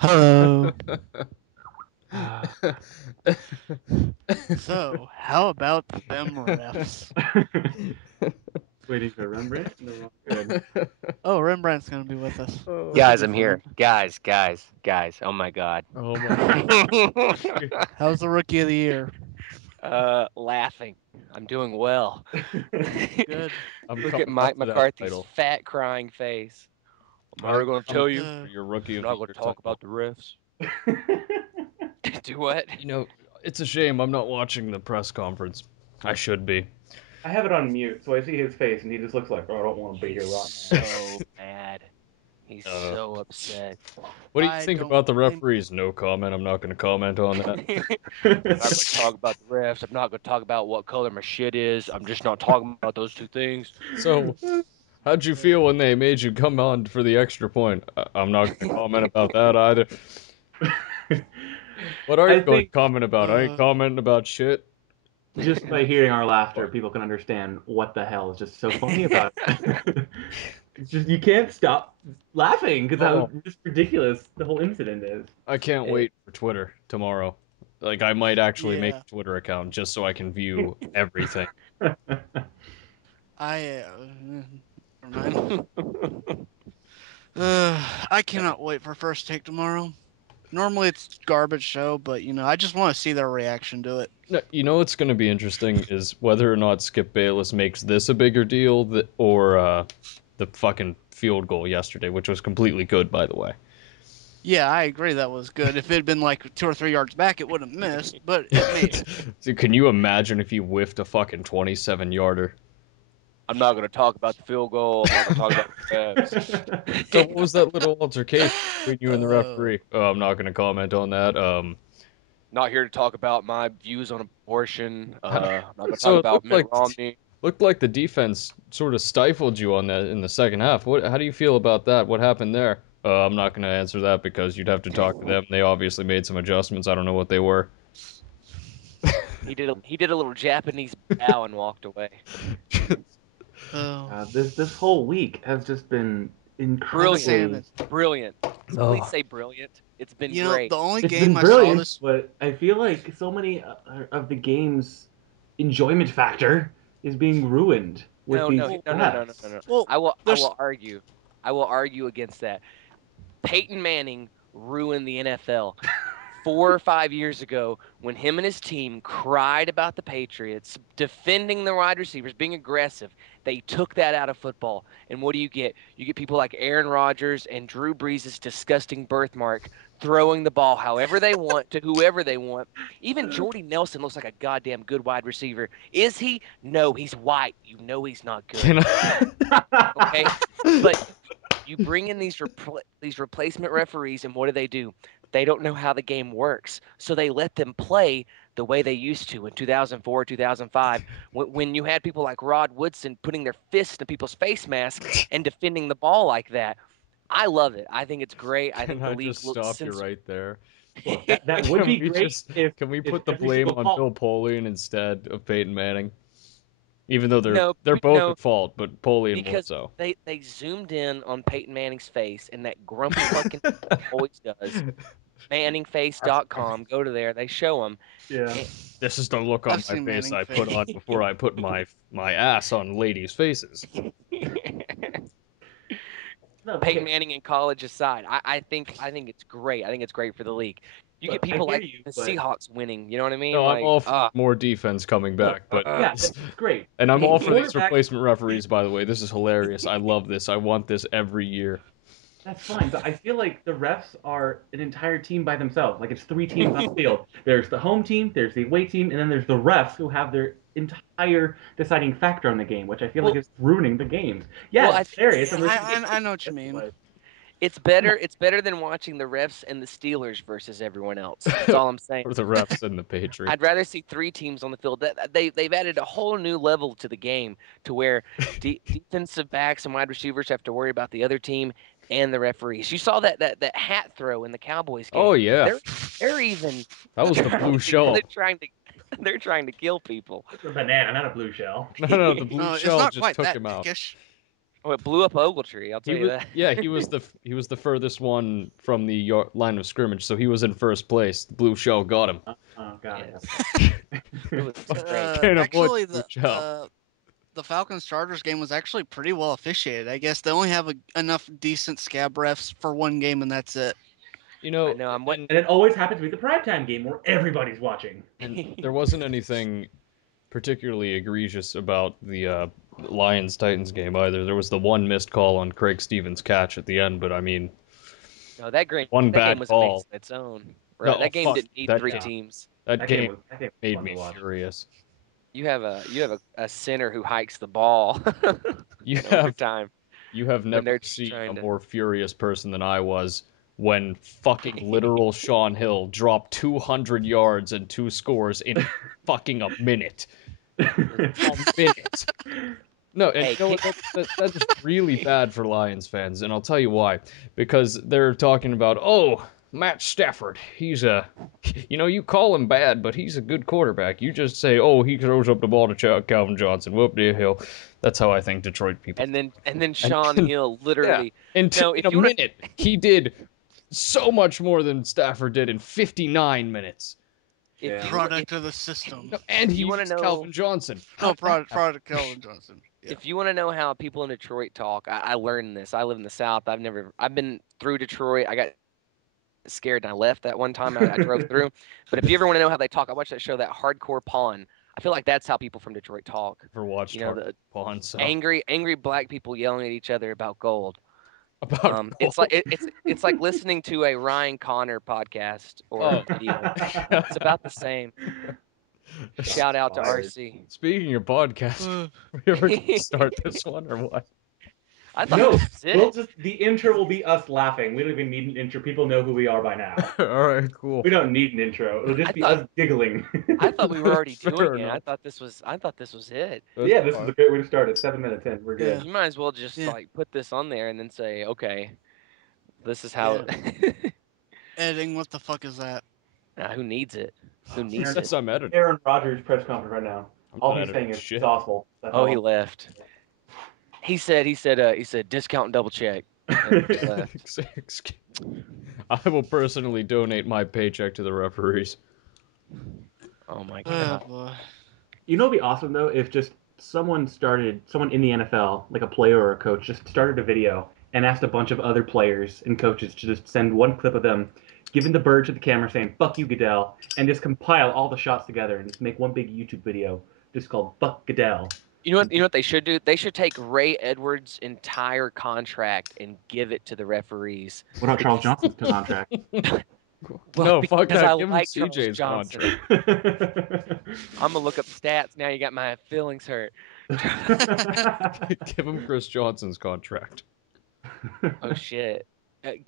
Hello. So, how about them refs? Waiting for Rembrandt? No, good. Oh, Rembrandt's gonna be with us. Oh, This will Guys, be I'm here. fun. Guys. Oh my god. oh my. How's the rookie of the year? Laughing. I'm doing well. Good. I'm Look at coming up Mike to that McCarthy's title. fat crying face. I'm I'm already going to coming tell up you. Uh, for your rookie I'm of the not going year to talk title. about the refs. Do what? You know, it's a shame I'm not watching the press conference. I should be. I have it on mute, so I see his face, and he just looks like, oh, I don't want to be He's here right now. so mad. He's Uh, so upset. what do you I think don't about the think. referees? No comment. I'm not going to comment on I'm that. not going to talk about the refs. I'm not going to talk about what color my shit is. I'm just not talking about those two things. So, how'd you feel when they made you come on for the extra point? I'm not going to comment about that either. What are I you going to think comment about? I ain't Uh, commenting about shit. just by hearing our laughter, people can understand what the hell is just so funny about it. It's just you can't stop laughing because how Oh, just ridiculous the whole incident is. I can't It, wait for Twitter tomorrow. Like, I might actually make yeah. a Twitter account just so I can view everything. I. Never mind. I cannot wait for first take tomorrow. Normally it's garbage show, but I just want to see their reaction to it. No, you know what's going to be interesting is whether or not Skip Bayless makes this a bigger deal or the fucking field goal yesterday, which was completely good, by the way. Yeah, I agree that was good. If it had been like 2 or 3 yards back, it would have missed, but it made it. So can you imagine if he whiffed a fucking 27-yarder? I'm not going to talk about the field goal. I'm not going to talk about the So refs. what was that little altercation between you and the Uh, referee? Oh, I'm not going to comment on that. Not here to talk about my views on abortion. I'm not going to talk So it about Mitt Romney. looked like the defense sort of stifled you on that in the second half. How do you feel about that? What happened there? I'm not going to answer that because you'd have to talk to them. They obviously made some adjustments. I don't know what they were. He did a little Japanese bow and walked away. oh, this whole week has just been Brilliant, incredibly. insanity. brilliant. Please Oh. say brilliant. It's been great. The only It's been game I saw brilliant, this. but I feel like so many of the game's enjoyment factor is being ruined with No, no, these Well, no, no, no, no, no, refs. no. well, I there's will argue. I will argue against that. Peyton Manning ruined the NFL. 4 or 5 years ago, when him and his team cried about the Patriots, defending the wide receivers, being aggressive, they took that out of football. And what do you get? You get people like Aaron Rodgers and Drew Brees' disgusting birthmark throwing the ball however they want to whoever they want. Even Jordy Nelson looks like a goddamn good wide receiver. Is he? No, he's white. You know he's not good. Can I? Okay? But you bring in these replacement referees, and what do? They don't know how the game works, so they let them play the way they used to in 2004, 2005, when you had people like Rod Woodson putting their fists in people's face masks and defending the ball like that. I love it. I think it's great. I Can think the I league just looks stop you sensible. right there? Look, that would Can be we great just if can we if put the every blame single on call. Bill Polian instead of Peyton Manning? Even though No, they're both no, at fault, but Polian more because so. they zoomed in on Peyton Manning's face and that grumpy looking always does. Manningface.com. Go to there. They show him. Yeah. This is the look on I've my seen face Manning I put face. on before I put my ass on ladies' faces. No, Peyton okay. Manning in college aside, I think it's great. I think it's great for the league. You get Look, I people hear like you, the but Seahawks winning. You know what I mean? No, I'm Like, all for more defense coming look, back, but yeah, that's great. and I'm But all the for these quarterback, replacement referees. By the way, this is hilarious. I love this. I want this every year. that's fine. But I feel like the refs are an entire team by themselves. Like it's three teams on the field. There's the home team, there's the away team, and then there's the refs who have their entire deciding factor on the game, which I feel like well, is ruining the games. well, Yeah, it's serious, and this is I know what you mean. but it's better. It's better than watching the refs and the Steelers versus everyone else. That's all I'm saying. Or the refs and the I'd Patriots. rather see three teams on the field. They've added a whole new level to the game to where defensive backs and wide receivers have to worry about the other team and the referees. You saw that hat throw in the Cowboys Oh game. yeah, They're even that was the blue trying to they're shell. trying to they're trying to kill people. it's a banana, not a blue shell. No, the blue No, it's shell not just quite took that him out. dickish. Oh, it blew up Ogletree. I'll tell you that. Yeah, he was the furthest one from the line of scrimmage, so he was in first place. The blue shell got him. Oh, got it. Yes. It was great. Can't avoid Actually, the blue shell. the Falcons Chargers game was actually pretty well officiated. I guess they only have enough decent scab refs for one game, and that's it. You I know, know. I'm And it always happens to be the primetime game where everybody's watching. and there wasn't anything particularly egregious about the Lions Titans game either. There was the one missed call on Craig Stevens' catch at the end, but I mean, No, that game one that game bad was call. amazing its own. No, Right, oh, that game fuck didn't need that three game. teams. That game That game was made fun to me watch. furious. You have a center who hikes the ball You in have overtime you have when never they're seen a trying to. more furious person than I was when fucking literal Sean Hill dropped 200 yards and 2 scores in fucking a minute. A minute. No, and Hey, you know what? That is really bad for Lions fans, and I'll tell you why. Because they're talking about, oh, Matt Stafford. He's you call him bad, but he's a good quarterback. You just say, oh, he throws up the ball to Calvin Johnson. Whoop de hill. That's how I think Detroit people. And then Sean Hill Yeah, literally. in No, in if a you want minute, he did so much more than Stafford did in 59 minutes. if Yeah. you Product of the system. No, and if he you want to used know Calvin Johnson. How No, did that happen? product Calvin Johnson. Yeah. if you want to know how people in Detroit talk, I learned this. I live in the South. I've been through Detroit. I got scared and I left that one time. I drove through. But if you ever want to know how they talk, I watched that show, that Hardcore Pawn. I feel like that's how people from Detroit talk. Never watched You know, Hard the Pawn, so angry black people yelling at each other about gold. about It's gold. like it's like listening to a Ryan Connor podcast or Oh, video. God. It's about the same. Shout out to Fired. RC. Speaking of podcasts, we ever gonna start this one or what? I thought No, this was it. the intro will be us laughing. We don't even need an intro. People know who we are by now. All right, cool. We don't need an intro. It'll just I be thought us giggling. I thought we were already Fair doing it. enough. I thought this was it. That's Yeah, this is fine. a great way to start it. 7 minutes in, we're Yeah. good. You might as well just Yeah. like put this on there and then say, okay, this is how. Yeah. Editing. What the fuck is that? Nah, who needs it? Who Who needs it? says I'm editing? Aaron Rodgers press conference right now. I'm All not he's editing saying is shit. awful. That's Oh, all he I'm- left. He said discount and double check. And he left. I will personally donate my paycheck to the referees. Oh my Oh god. boy. You know, it'd be awesome though if just someone in the NFL, like a player or a coach, just started a video and asked a bunch of other players and coaches to just send one clip of them giving the bird to the camera saying "fuck you, Goodell," and just compile all the shots together and just make one big YouTube video just called "fuck Goodell." You know what they should do? They should take Ray Edwards' entire contract and give it to the referees. What about Charles Because, Johnson's contract? well, No, fuck because that. I Give him like Charles CJ's Johnson. contract. I'm gonna look up stats now. You got my feelings hurt. Give him Chris Johnson's contract. Oh shit.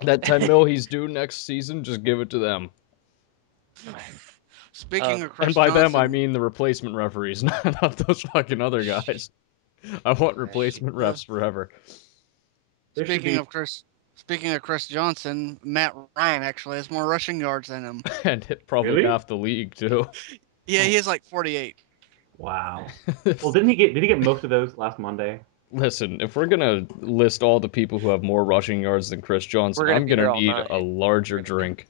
That 10 mil he's due next season, just give it to them. Speaking of And Chris by them, Johnson, I mean the replacement referees, not those fucking other guys. I want replacement refs forever. There should speaking be of Chris Johnson, Matt Ryan actually has more rushing yards than him. And hit probably Really? half the league, too. Yeah, he has like 48. wow. Well, did he get most of those last Monday? Listen, if we're gonna list all the people who have more rushing yards than Chris Johnson, We're gonna I'm be here gonna all need night. a larger drink.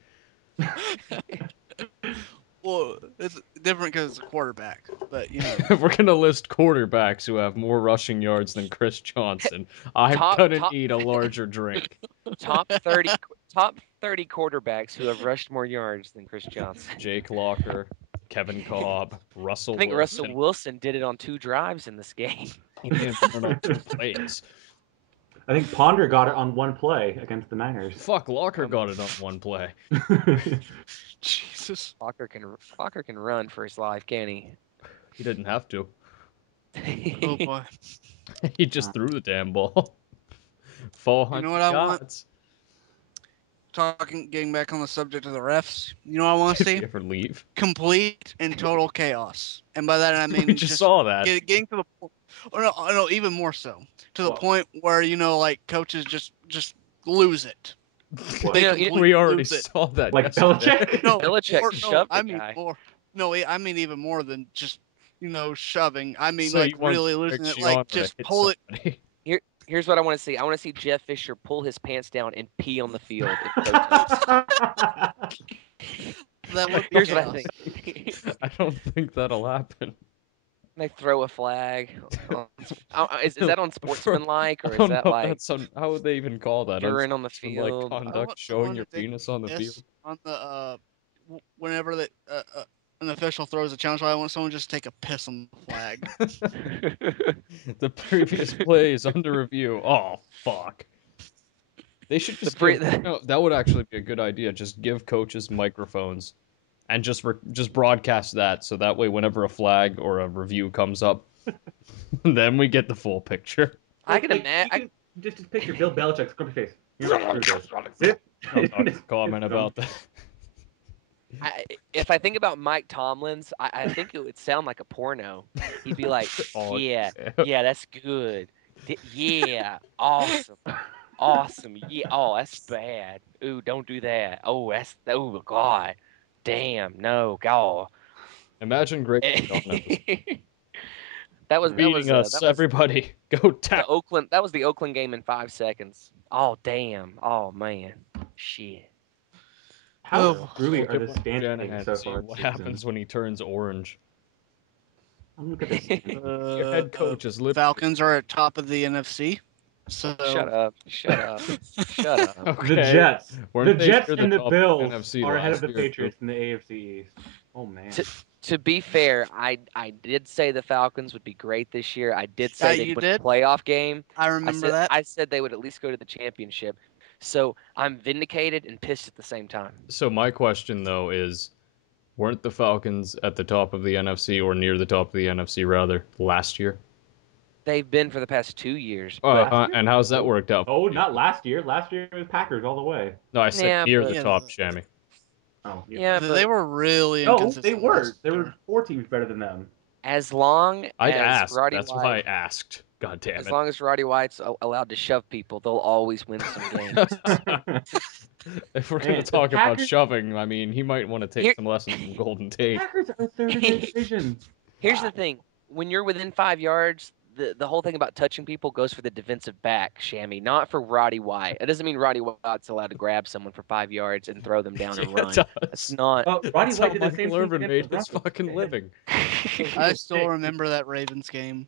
Well, it's different because it's a quarterback, but you know. If we're gonna list quarterbacks who have more rushing yards than Chris Johnson, I'm gonna need a larger drink. top 30 top 30 quarterbacks who have rushed more yards than Chris Johnson. Jake Locker, Kevin Cobb, Russell I think Wilson. Russell Wilson did it on 2 drives in this game. He didn't run on 2 plays. I think Ponder got it on one play against the Niners. Fuck, Locker got it on one play. Jesus. Walker can run for his life, can he? He didn't have to. Oh boy. He just threw the damn ball. 400 You know what I want? yards. Getting back on the subject of the refs. You know what I want to Did see? he ever leave? Complete and total chaos. And by that I mean We just saw that. getting to the point. Oh no, even more so. To the What? point where like coaches just lose it. What? They You know, completely We already lose it. saw that Like yesterday. Belichick? No, Belichick no, shoved I the mean guy. more. No, I mean even more than just shoving. I mean So like you want really Greg losing it. Schiano Like to just hit pull it. somebody. Here's what I want to see. I want to see Jeff Fisher pull his pants down and pee on the field in protest. That would be Here's what I chaos. think. I don't think that'll happen. They throw a flag. Is that unsportsmanlike, or I is don't that know if like that's how would they even call that? urine on the Unsportsmanlike field? conduct, I showing want your to think penis on the field. this on the whenever an official throws a challenge, I want someone just to take a piss on the flag. The previous play is under review. Oh fuck! They should just pre- give. No, that would actually be a good idea. Just give coaches microphones, and just broadcast that, so that way, whenever a flag or a review comes up, then we get the full picture. I can You imagine. can just picture Bill Belichick's grumpy face. Screw this. I'm not gonna comment about that. If I think about Mike Tomlin's, I think it would sound like a porno. He'd be like, Oh, "Yeah, yeah. yeah, that's good. Yeah, awesome, awesome. Yeah, oh, that's bad. Ooh, don't do that. Oh God, damn, no, God." Imagine Greg McDonough beating us. That was Everybody, go the tack. Oakland. That was the Oakland game in 5 seconds. Oh damn. Oh man. Shit. How Oh, screwy are Give the up standings Shanahan, so see far what this season? happens when he turns orange. I'm looking at the standings. Your head coach is literally Falcons are at top of the NFC. So Shut up. Shut up. Shut up. The okay. Jets. The Weren't they Jets near the and the top of the Bills NFC are ahead of last the year, too? Patriots in the AFC East. Oh man. To be fair, I did say the Falcons would be great this year. I did say they'd you win did. a playoff game. I remember that. I said they would at least go to the championship. So I'm vindicated and pissed at the same time. So my question though is, weren't the Falcons at the top of the NFC or near the top of the NFC rather last year? They've been for the past 2 years, but Last year? And how's that worked out? Oh, For you? not last year. Last year it was Packers all the way. No, I said yeah, near but the Yeah, top, Shammy. Oh, yeah. yeah, they but were really No, they inconsistent were. last There were year. 4 teams better than them. as long I as asked. Roddy That's why I White, asked. God damn as it. long as Roddy White's allowed to shove people, they'll always win some games. If we're gonna Man, the talk about Packers. shoving, I mean, he might want to take Here, some lessons from Golden Tate. Packers are third in their division. here's the Wow. thing: when you're within 5 yards, the whole thing about touching people goes for the defensive back, Shammy, not for Roddy White. It doesn't mean Roddy White's allowed to grab someone for 5 yards and throw them down Yeah, and it run. That's does. not. Roddy That's how White did the same Michael thing Irvin against the made his Broncos. fucking living. I still remember that Ravens game.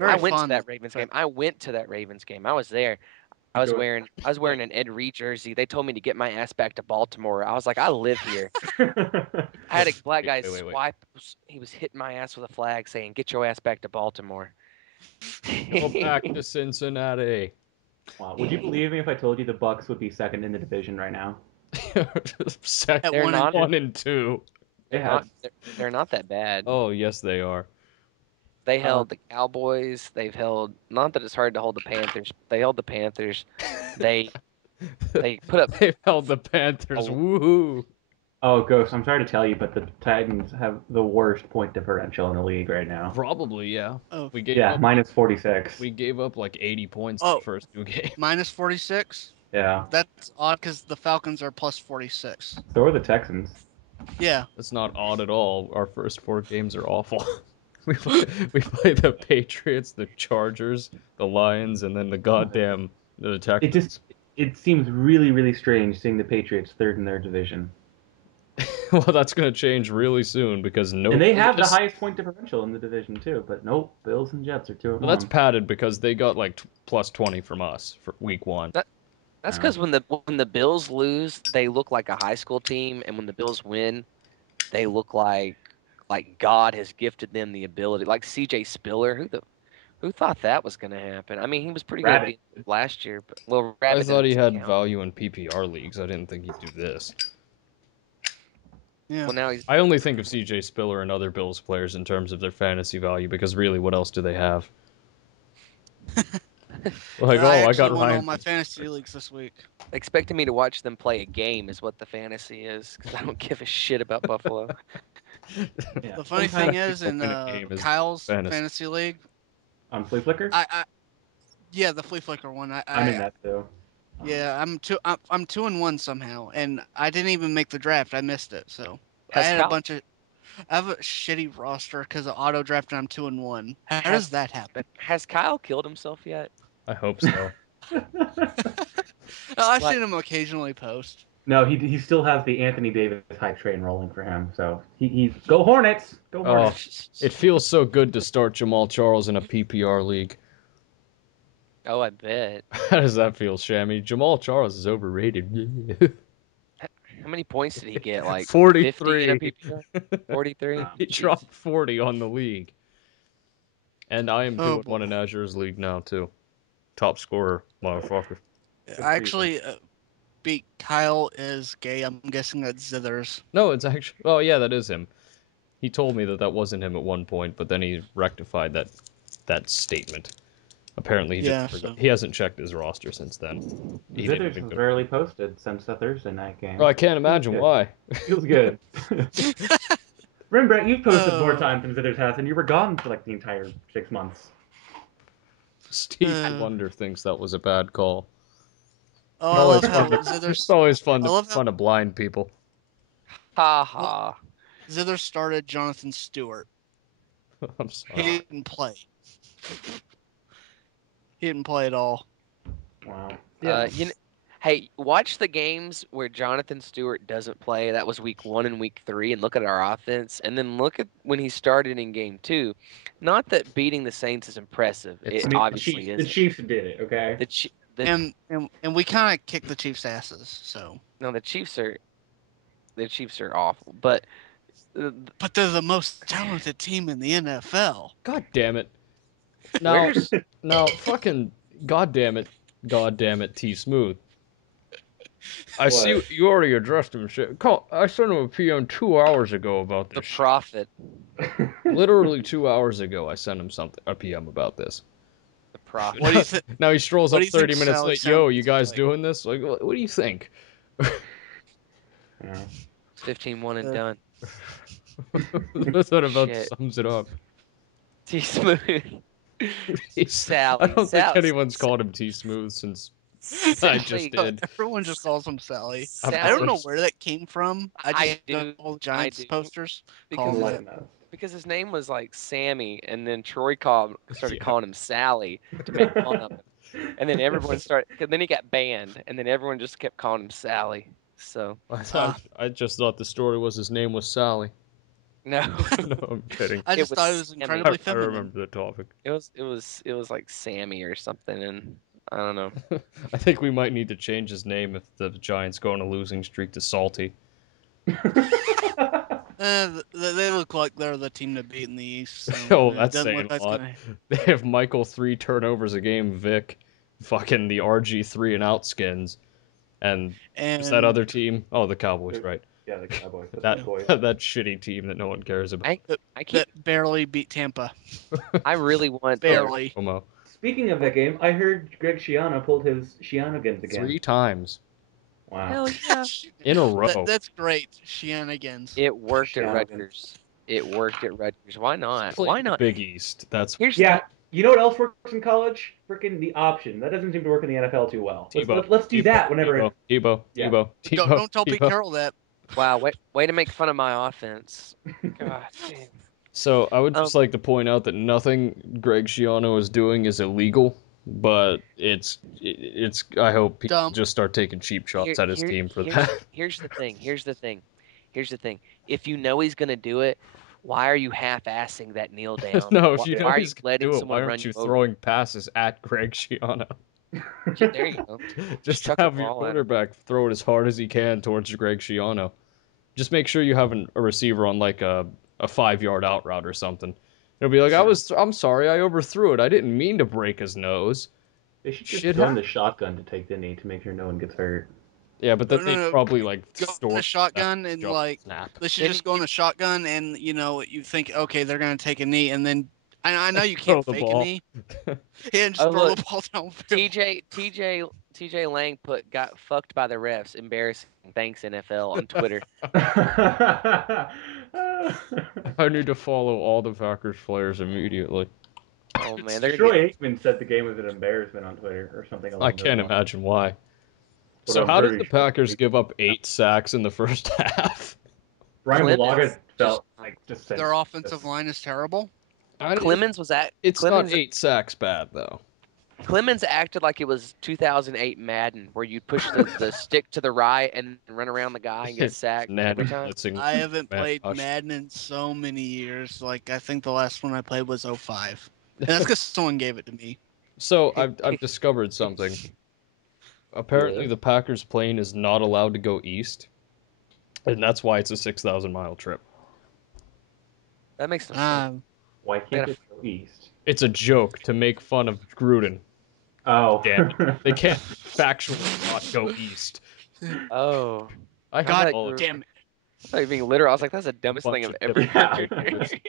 I Very went to fondly. that Ravens game. I went to that Ravens game. I was there. I was wearing an Ed Reed jersey. They told me to get my ass back to Baltimore. I was like, I live here. I had a black guy Wait. swipe. He was hitting my ass with a flag saying, "Get your ass back to Baltimore." Go back to Cincinnati. Wow. Would you believe me if I told you the Bucks would be second in the division right now? Second, At They're one and not. two. 1 and 2. They They're have. not. They're not that bad. Oh, yes, they are. They Um, held the Cowboys. They've held. Not that it's hard to hold the Panthers. They held the Panthers. They they put up. They've held the Panthers. A, Woohoo! oh, Ghost, I'm sorry to tell you, but the Titans have the worst point differential in the league right now. Probably, yeah. Oh, We gave Yeah, up. minus 46. We gave up like 80 points in oh, the first 2 games. minus 46. Yeah. That's odd because the Falcons are plus 46. So are the Texans. Yeah, That's not odd at all. Our first 4 games are awful. We play the Patriots, the Chargers, the Lions, and then the It Texans. just it seems really, really strange seeing the Patriots third in their division. Well, that's gonna change really soon because And they have the just highest point differential in the division too, but nope, Bills and Jets are 2 and well, that's 1. padded because they got like plus 20 from us for week 1. that's Oh. because when the Bills lose, they look like a high school team, and when the Bills win, they look like God has gifted them the ability. Like C.J. Spiller, who thought that was going to happen? I mean, he was pretty good at Rabbit. the last year, but well, I Rabbit thought he doesn't had count. value in PPR leagues. I didn't think he'd do this. yeah. Well, now he's I only think of CJ Spiller and other Bills players in terms of their fantasy value because really, what else do they have? Like, I oh, I actually got won all Ryan. my fantasy leagues this week. expecting me to watch them play a game is what the fantasy is, because I don't give a shit about Buffalo. Yeah. The funny Sometimes thing is, people in win a game is Kyle's fantasy. fantasy league, on Flea Flicker, yeah, the flea flicker one. I'm in that too. Yeah, I'm 2-1 somehow, and I didn't even make the draft. I missed it, so I Has had a Kyle bunch of. I have a shitty roster because of auto draft, and I'm 2-1. How has does that happen? has Kyle killed himself yet? I hope so. I've Like- seen him occasionally post. No, he still has the Anthony Davis hype train rolling for him. So he go Hornets, go Oh, Hornets. it feels so good to start Jamal Charles in a PPR league. Oh, I bet. How does that feel, Shammy? Jamal Charles is overrated. How many points did he get? Like 50 in a 43. PPR? 43? He dropped 40 on the league. And I am Oh, 2-1 in Azure's league now, too. Top scorer, motherfucker. I actually beat Kyle is gay. I'm guessing that's Zithers. No, it's actually... Oh, yeah, that is him. He told me that that wasn't him at one point, but then he rectified that statement. Apparently, he Yeah, just forgot. so- He hasn't checked his roster since then. He didn't Zitters even has go. rarely posted since the Thursday night game. Oh, I can't imagine good. why. Feels good. Rembrandt, you've posted more Oh. times than Zitters has, and you were gone for like the entire 6 months. Steve Uh. Wonder thinks that was a bad call. Oh, I Always love how fun to, it's Zithers. always fun I to love how- fun to blind people. Ha ha. Zithers started Jonathan Stewart. I'm He sorry. didn't play. He didn't play at all. Wow. Hey, watch the games where Jonathan Stewart doesn't play. That was week 1 and week 3, and look at our offense. And then look at when he started in game 2. Not that beating the Saints is impressive. It's- It I mean, obviously the isn't. Chiefs did it, okay? The And we kind of kicked the Chiefs' asses. So, no, the Chiefs are awful. But but they're the most talented team in the NFL. God damn it. Now, where's fucking god damn it, T Smooth. I see What? you already addressed him. Shit. I sent him a PM 2 hours ago about the this. shit. prophet? Literally 2 hours ago, I sent him a PM about this. The prophet. What do you think? Now he strolls What up do you think 30 minutes Sally late. Yo, sounds you guys like? doing this? Like, what do you think? Yeah. 15-1 and done. That about Shit. sums it up. T Smooth. I Sally. don't think anyone's called him T Smooth since I just Sally. did. Everyone just calls him Sally. Of I don't know course. where that came from. I I just do. all the I Giants do. posters Because call him Like that. enough. because his name was like Sammy, and then Troy started Yeah. calling him Sally to make fun of him, and then everyone started. Then he got banned, and then everyone just kept calling him Sally. So I just thought the story was his name was Sally. no, No, I'm kidding. I It just thought it was was Sammy. incredibly I feminine. remember the topic. it was like Sammy or something, and I don't know. I think we might need to change his name if the Giants go on a losing streak to Salty. They look like they're the team to beat in the East. So Oh, it that's doesn't saying look a like lot. gonna. They have Michael 3 turnovers a game, Vic, fucking the RG3 and out skins, and who's that And other team? Oh, the Cowboys, right? Yeah, the Cowboys. The That boys. that shitty team that no one cares about. I keep. that barely beat Tampa. I really want. Barely. Como. Speaking of that game, I heard Greg Schiano pulled his Schianogans again. 3 times Wow. Hell yeah! in a row. That's great. Shenanigans. It worked at Shenanigans. Rutgers. It worked at Rutgers. Why not? Playing Why the not? Big East. That's Here's Yeah, you know what else works in college? Freaking the option. That doesn't seem to work in the NFL too well. Tebow. Let's do that whenever. Tebow. Yeah. Don't tell Pete Carroll that. wow. Way to make fun of my offense. God damn. So I would just like to point out that nothing Greg Schiano is doing is illegal, but it's I hope people Dumb. just start taking cheap shots at his team for that. Here's the thing. Here's the thing. Here's the thing. If you know he's gonna do it, why are you half-assing that kneel down? No, why, if you know why are you he's gonna letting do it, someone why run aren't you over? throwing passes at Greg Schiano? There you go. Just chuck the have your ball at him. quarterback throw it as hard as he can towards Greg Schiano. Just make sure you have a receiver on like a 5-yard out route or something. He'll be like, I'm sorry, I overthrew it. I didn't mean to break his nose. They should just Shit run the shotgun to take the knee to make sure no one gets hurt. Yeah, but then No, they'd probably like Go in store a shotgun and jump like snap. they should Then just go in a shotgun and you think okay they're gonna take a knee and then I know you Throw can't the fake a ball. knee. Yeah, and just Oh, throw look. the ball down. TJ Lang got fucked by the refs. Embarrassing. Thanks NFL on Twitter. I need to follow all the Packers players immediately. Oh man, they're gonna Troy get. Aikman said the game was an embarrassment on Twitter or something along I those can't lines. imagine why. But So I'm how did pretty the sure Packers he- give up 8 sacks in the first half? Brian Clemens Bulaga felt just- like just said Their offensive line is terrible. I don't- Clemens was at. It's Clemens. not 8 sacks bad though. Clemens acted like it was 2008 Madden, where you'd push the stick to the right and run around the guy and get sacked every time. Blitzing. I haven't Man, played gosh. Madden in so many years. Like I think the last one I played was 05. And that's because someone gave it to me. So I've discovered something. Apparently, the Packers plane is not allowed to go east, and that's why it's a 6,000-mile trip. That makes no sense. Why can't gotta it go east? It's a joke to make fun of Gruden. Oh. Damn it. They can't factually not go east. Oh, I God all of damn it. I thought you were being literal. I was like, that's the dumbest thing Bunch I've of ever different heard.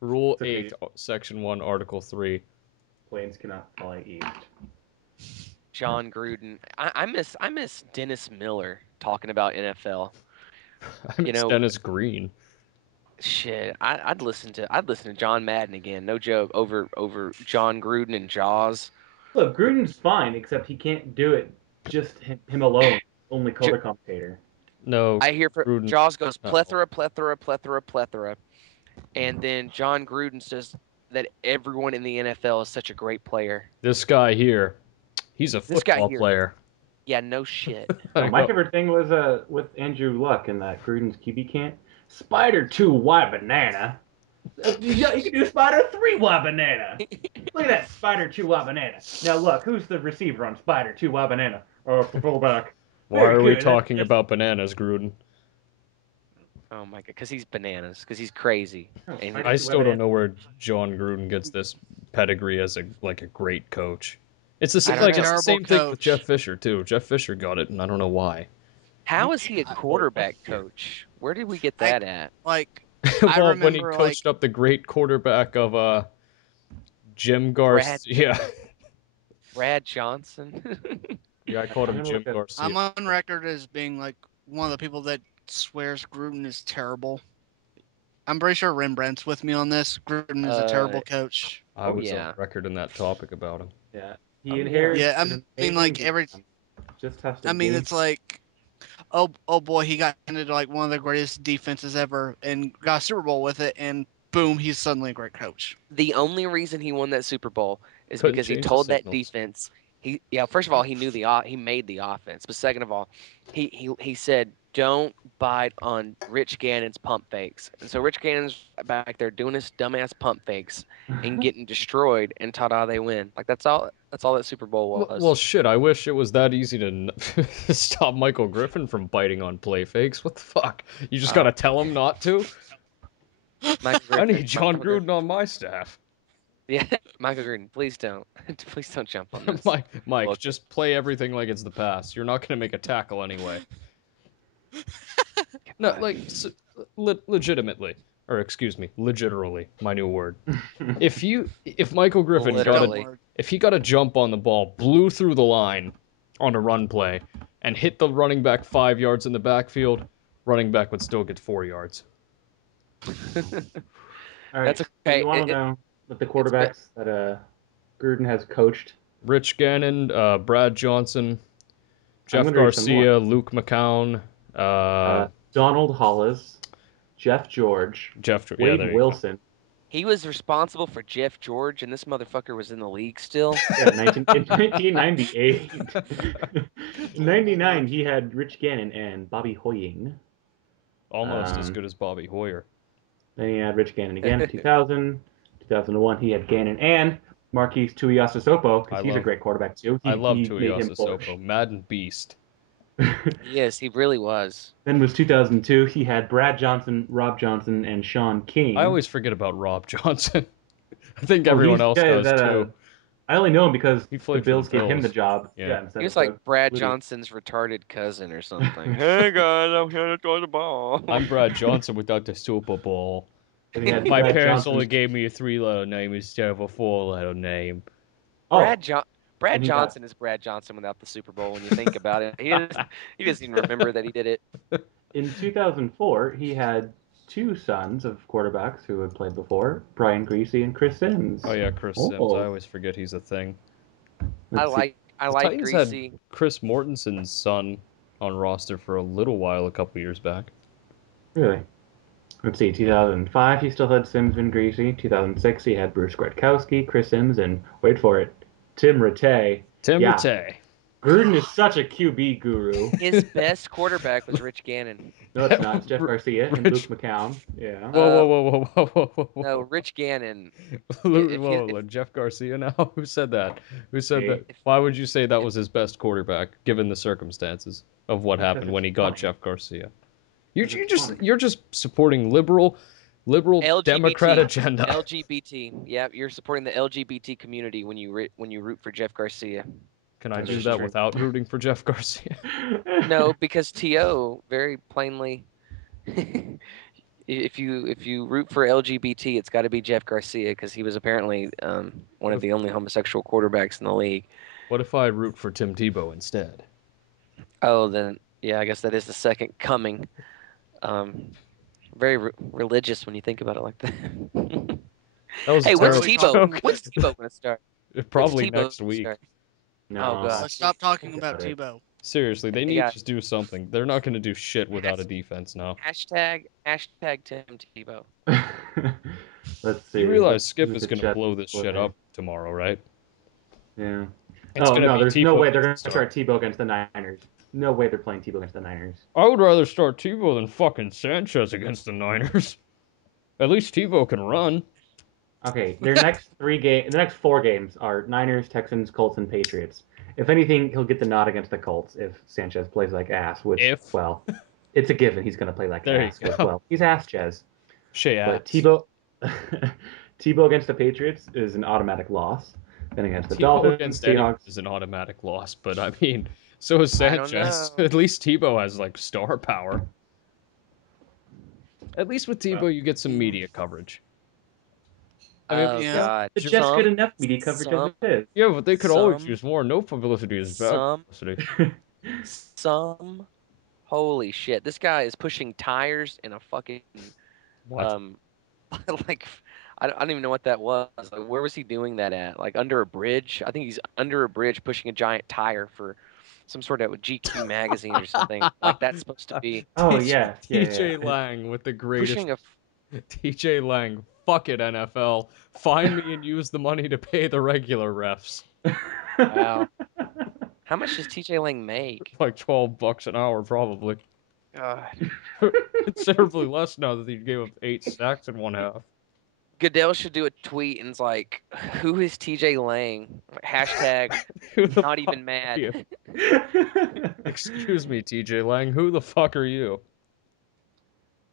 Rule It's okay. 8, Section 1, Article 3. Planes cannot fly east. John Gruden. I miss Dennis Miller talking about NFL. I miss Dennis Green. Shit, I'd listen to John Madden again. No joke. Over John Gruden and Jaws. Look, Gruden's fine, except he can't do it just him alone. Only color commentator. No, I hear Gruden. Jaws goes Uh-oh. plethora, and then John Gruden says that everyone in the NFL is such a great player. This guy here, he's a This guy football here. player. Yeah, no shit. My favorite thing was with Andrew Luck in that Gruden's QB camp. Spider 2 white banana. You can do Spider 3 white banana. Look at that Spider 2 white banana. Now look, who's the receiver on Spider 2 white banana? Oh, it's the fullback. Why Very are we good. talking about bananas, Gruden? Oh my god, because he's bananas. Because he's crazy. And I still don't know where John Gruden gets this pedigree as a great coach. It's the I same, don't know. it's the Terrible same thing with coach. Jeff Fisher too. Jeff Fisher got it, and I don't know why. How is he a I- quarterback coach? Where did we get I that at? like I Well, when he remember like coached up the great quarterback of Jim Brad Garcia. Brad Johnson. Yeah, I called I'm him gonna Jim look at. Garcia. I'm on record as being like one of the people that swears Gruden is terrible. I'm pretty sure Rembrandt's with me on this. Gruden is a terrible coach. I was on yeah. record in that topic about him. Yeah, Oh, he yeah. inherits Yeah, I an mean amazing like every defense. Just has to I mean game. it's like oh boy, he got into like one of the greatest defenses ever and got a Super Bowl with it and boom, he's suddenly a great coach. The only reason he won that Super Bowl is Couldn't because he change the told that signals. defense. First of all, he knew he made the offense, but second of all, he said don't bite on Rich Gannon's pump fakes, and so Rich Gannon's back there doing his dumbass pump fakes and getting destroyed, and ta-da, they win. Like that's all that Super Bowl was. Well, shit, I wish it was that easy to stop Michael Griffin from biting on play fakes. What the fuck? You just gotta tell him not to? Michael I Griffin, need John Michael Griffin. Gruden on my staff. Yeah, Michael Gruden, please don't, please don't jump on this. Mike, Look. just play everything like it's the past. You're not gonna make a tackle anyway. No, God. like legitimately, or excuse me, legiterally, my new word. If Michael Griffin Literally. if he got a jump on the ball, blew through the line on a run play, and hit the running back 5 yards in the backfield, running back would still get 4 yards. All right. That's So okay. you want to know that the It's quarterbacks that Gruden has coached? Rich Gannon, Brad Johnson, I'm Jeff going to read some more. Garcia, Luke McCown, Donald Hollis, Jeff George, Jeff. Yeah, Wade there you go. Wilson. He was responsible for Jeff George, and this motherfucker was in the league still. Yeah, in 1998. In 99, he had Rich Gannon and Bobby Hoying. Almost as good as Bobby Hoyer. Then he had Rich Gannon again. 2000, 2001, he had Gannon and Marquise Tuiasosopo, because he's a great quarterback too. I love He made him flourish. Tuiasosopo, Madden beast. Yes, he really was. Then was 2002. He had Brad Johnson, Rob Johnson, and Sean King. I always forget about Rob Johnson. I think Oh, everyone he's the else guy does that, too. I only know him because He the played for the Bills gave him the Bills. job. Yeah. Instead He was of like Brad Flutie. Johnson's retarded cousin or something. Hey guys, I'm here to throw the ball. I'm Brad Johnson without the Super Bowl. Then he had My Brad parents Johnson. only gave me a 3-letter name instead of a 4-letter name. Oh, Brad and he got- Johnson is Brad Johnson without the Super Bowl. When you think about it, he doesn't even remember that he did it. in 2004, he had two sons of quarterbacks who had played before, Brian Greasy and Chris Sims. Oh yeah, Chris Sims. I always forget he's a thing. I Let's see. like The Titans Greasy. had Chris Mortensen's son on roster for a little while a couple years back. Really? Let's see, 2005 he still had Sims and Greasy. 2006 he had Bruce Gretkowski, Chris Sims, and wait for it, Tim Rattay. Tim Yeah, Rattay. Gruden is such a QB guru. His best quarterback was Rich Gannon. No, it's not. It's Jeff Garcia and Rich. Luke McCown. Yeah. Whoa. No, Rich Gannon. Whoa, Jeff Garcia now? Who said that? Who said that? See, Why would you say that was his best quarterback, given the circumstances of what because happened it's when he got funny. Jeff Garcia? Because it's funny. You're just supporting liberal Democrat LGBT. agenda. LGBT. Yeah, you're supporting the LGBT community when you root for Jeff Garcia. Can I That do is that true. without rooting for Jeff Garcia? No, because To very plainly, if you root for LGBT, it's got to be Jeff Garcia because he was apparently one of the only homosexual quarterbacks in the league. What if I root for Tim Tebow instead? Oh, then yeah, I guess that is the second coming. Very religious when you think about it like that. That was a Hey, What are when's terrible we Tebow? talking? joke. When's Tebow gonna start? When's Probably Tebow next gonna week. start? No. Oh god. Let's stop talking Think about about it. Tebow. Seriously, they Hey, need guys. to do something. They're not going to do shit without a defense now. Hashtag Tim Tebow. Let's see. You realize Who Skip is the going to Jets blow this shit play? up tomorrow, right? Yeah. It's Oh going to no, be there's no Tebow way they're against gonna start Tebow against the Niners. No way they're playing Tebow against the Niners. I would rather start Tebow than fucking Sanchez against the Niners. At least Tebow can run. Okay, their next the next 4 games are Niners, Texans, Colts, and Patriots. If anything, he'll get the nod against the Colts if Sanchez plays like ass, which, If. well, it's a given he's going to play like There you ass, because, go. well, he's ass Chez. Shea But ass. Tebow against the Patriots is an automatic loss. Then against the Tebow Dolphins, against anyone Seahawks. is an automatic loss, but I mean, so is I don't Sanchez. know. At least Tebow has, like, star power. At least with Tebow, Well, you get some media coverage. I mean, Oh Yeah. god. the Jets get enough media coverage as it is. yeah, but they could always Some use more. No publicity is bad some publicity. some holy shit. This guy is pushing tires in a fucking What? um like I don't even know what that was. Like, where was he doing that at? Like under a bridge? I think he's under a bridge pushing a giant tire for some sort of GQ magazine or something. Like that's supposed to be Oh, yeah. TJ Lang with the greatest. pushing a TJ Lang, fuck it, NFL. Find me and use the money to pay the regular refs. wow. How much does TJ Lang make? Like $12 an hour, probably. God. Considerably less now that he gave up 8 sacks in one half. Goodell should do a tweet and it's like, who is TJ Lang? Hashtag Who the not fuck even are mad. you? Excuse me, TJ Lang. Who the fuck are you?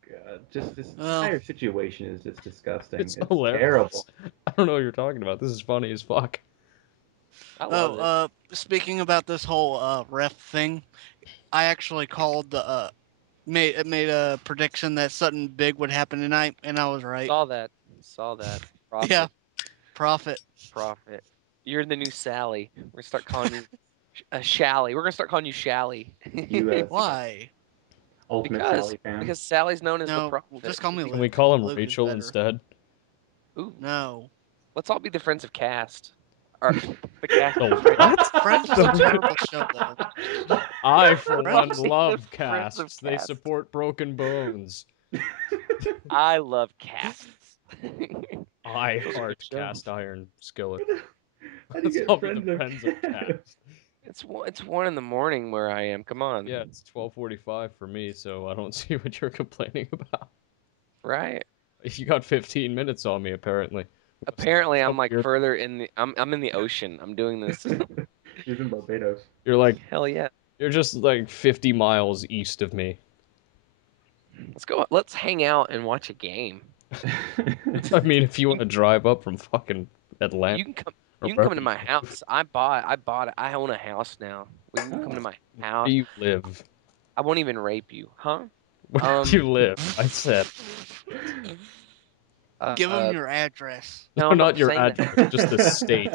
God, just this Well, entire situation is just disgusting. It's It's hilarious. terrible. I don't know what you're talking about. This is funny as fuck. I love it. speaking about this whole ref thing, I actually called the made a prediction that something big would happen tonight, and I was right. Saw that. Saw that. Profit. Yeah, profit. Profit. You're the new Sally. We're gonna start calling you Shally. We're gonna start calling you Shally. You Why? ultimate because Sally fan. because Sally's known as the No, prophet. just call me Can Luke. we call him Luke is Rachel better. instead? Ooh, No, let's all be the friends of cast. Or the cast. The Friends. what? Friends is a terrible show though. I, for one, Friends? love The Friends of casts. They Cast. support broken bones. I love casts. I Those are heart good shows. cast iron skillet. How do you Let's get all be the friends of friends of cast. It's 1 in the morning where I am. Come on. Yeah, it's 12:45 for me, so I don't see what you're complaining about. Right. You got 15 minutes on me, apparently. Apparently, I'm Some like weird- further in the. I'm in the ocean. I'm doing this. He's in Barbados. You're like, Hell yeah. you're just like 50 miles east of me. Let's go. Let's hang out and watch a game. I mean, if you want to drive up from fucking Atlanta You can come. or You can come wherever to my house. I bought it. I own a house now. We can come to my house. you live. I won't even rape you, huh? Where do you live? I said. Give him Uh, your address. no, No, I'm not your saying that. address, just the state.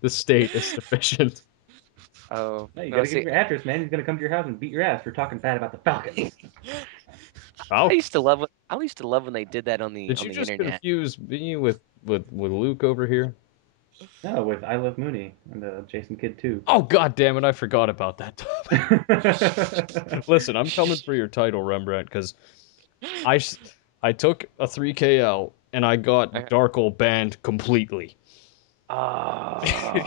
The state is sufficient. Oh No, you no, gotta see, give your address, man. He's gonna come to your house and beat your ass for talking bad about the Falcons. Oh, I used to love when they did that on the did you just internet. confuse me with Luke over here? No, with I Love Mooney and Jason Kidd too. Oh, god damn it, I forgot about that topic. Listen, I'm coming for your title, Rembrandt, because I took a 3KL and I got Okay. Darkle banned completely.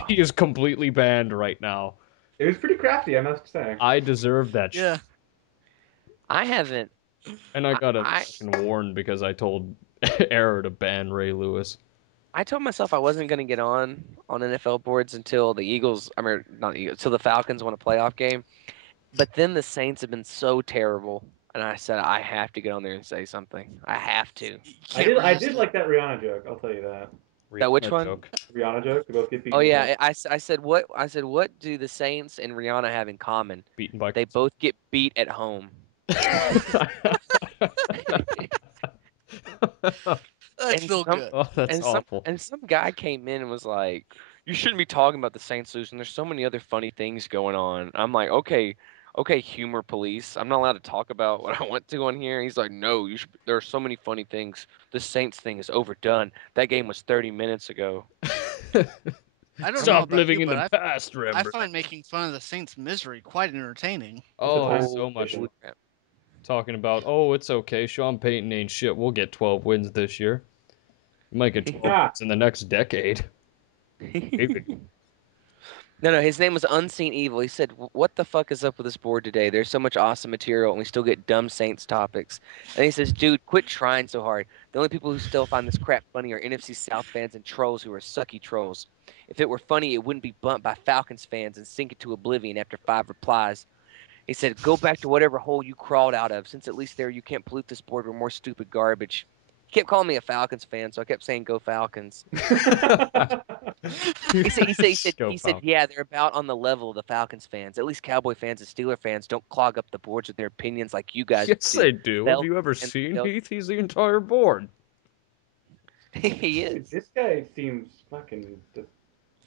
He is completely banned right now. It was pretty crafty, I must say. I deserve that shit. Yeah. I haven't. And I got a I fucking warn because I told Error to ban Ray Lewis. I told myself I wasn't going to get on NFL boards until the Eagles, I mean, not the Eagles, until the Falcons won a playoff game. But then the Saints have been so terrible, and I said I have to get on there and say something. I have to. You I can't did resist it. like that Rihanna joke. I'll tell you that. That which Rihanna one? joke. Rihanna joke. They both get Oh beaten. yeah, I said what? I said what do the Saints and Rihanna have in common? Beaten by They both get beat at home. That's And still some good. Oh, that's and some awful. and some guy came in and was like, "You shouldn't be talking about the Saints losing. There's so many other funny things going on." I'm like, "Okay, humor police. I'm not allowed to talk about what I want to on here." He's like, "No, you should. There are so many funny things. The Saints thing is overdone. That game was 30 minutes ago." I don't I'm know Stop about living you, in but the past, I Rembrandt. find making fun of the Saints' misery quite entertaining. It's a Oh, time so much. issue. crap. Talking about, oh, it's okay. Sean Payton ain't shit. We'll get 12 wins this year. We might get 12 Ah, wins in the next decade. Maybe. No, his name was Unseen Evil. He said, "What the fuck is up with this board today? There's so much awesome material, and we still get dumb Saints topics." And he says, "Dude, quit trying so hard. The only people who still find this crap funny are NFC South fans and trolls who are sucky trolls. If it were funny, it wouldn't be bumped by Falcons fans and sink into oblivion after 5 replies." He said, "Go back to whatever hole you crawled out of, since at least there you can't pollute this board with more stupid garbage." He kept calling me a Falcons fan, so I kept saying, "Go Falcons." Go He said, Falcons. yeah, they're about on the level of the Falcons fans. At least Cowboy fans and Steeler fans don't clog up the boards with their opinions like you guys Yes, do. they do. Have They'll you ever and seen they'll Heath? He's the entire board. he Dude, is this guy seems fucking.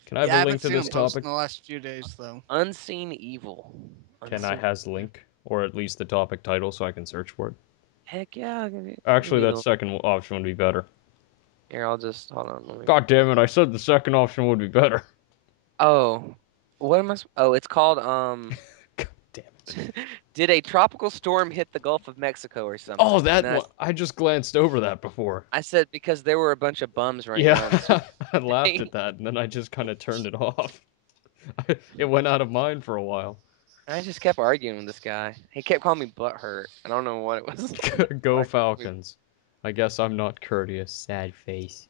Can I have Yeah, I a haven't link to seen this him post topic? in the last few days, though. unseen evil. Can I Unseen. has link? Or at least the topic title so I can search for it? Heck yeah! I'll give Actually, you that the second option would be better. here. I'll just hold on. Let me. God damn it, I said the second option would be better. Oh, what am I? Oh, it's called God damn it. Did a tropical storm hit the Gulf of Mexico or Oh, something? And that then one. I just glanced over that before. I said because there were a bunch of bums running Yeah, around. So I laughed at that, and then I just kind of turned it off. It went out of mind for a while. I just kept arguing with this guy. He kept calling me butthurt. I don't know what it was. Go Why- Falcons. I guess I'm not courteous. Sad face.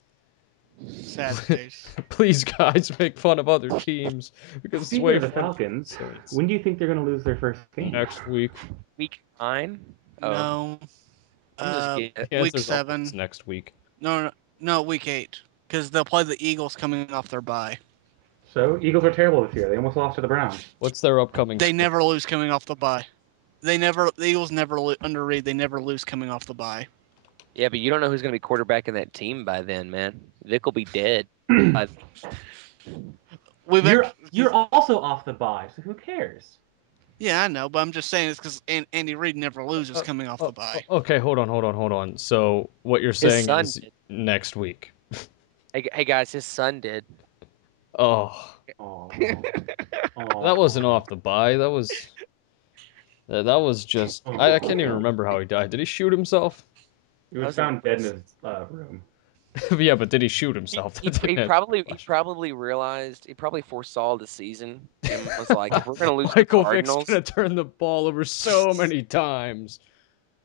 Sad face. Please, guys, make fun of other teams because it's Speaking way of the funnier Falcons, than the Saints. when do you think they're going to lose their first game? Next week, Week 9? Oh, No. I'm just kidding. the Week answer's always 7. next week. No, week 8. Because they'll play the Eagles coming off their bye. So Eagles are terrible this year. They almost lost to the Browns. What's their upcoming? They never lose coming off the bye. The Eagles never under Reed. They never lose coming off the bye. Yeah, but you don't know who's going to be quarterbacking that team by then, man. Vic will be dead. By We've You're also off the bye, so who cares? Yeah, I know, but I'm just saying it's because Andy Reid never loses Uh, coming off the bye. okay, hold on. So what you're his saying son is did. next week. Hey guys, his son did. Oh, Oh, that wasn't off the bye. That was just. I can't even remember how he died. Did he shoot himself? He was found dead in his room. Yeah, but did he shoot He, himself? he, That's an he answer to probably the he question. probably realized he probably foresaw the season and was like, if we're gonna lose to the Michael Vick's Cardinals, gonna turn the ball over so many times.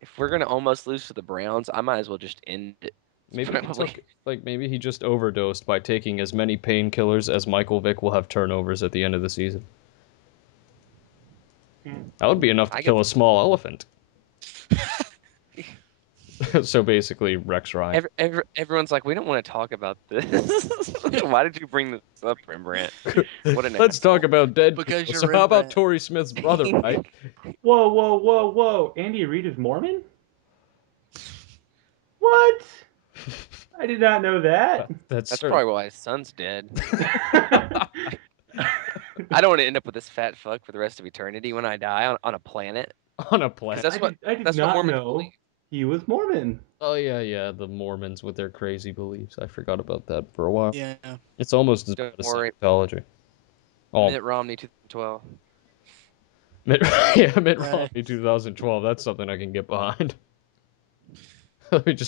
if we're gonna almost lose to the Browns, I might as well just end it. Maybe he Probably. took, maybe he just overdosed by taking as many painkillers as Michael Vick will have turnovers at the end of the season. That would be enough to I kill get a small elephant. So basically, Rex Ryan. everyone's like, we don't want to talk about this. Why did you bring this up, Rembrandt? What an Let's talk asshole. about dead Because people. you're So how about Rembrandt. Torrey Smith's brother, right? Whoa! Andy Reid is Mormon? What? I did not know that. That's That's certain. probably why his son's dead. I don't want to end up with this fat fuck for the rest of eternity when I die on a planet. On a Because planet. I did that's what not Mormons believe. know he was Mormon. Oh yeah, the Mormons with their crazy beliefs. I forgot about that for a while. Yeah. It's almost as bad Don't as worry, Scientology. Oh, Mitt Romney 2012. Mitt Right. Romney 2012. That's something I can get behind.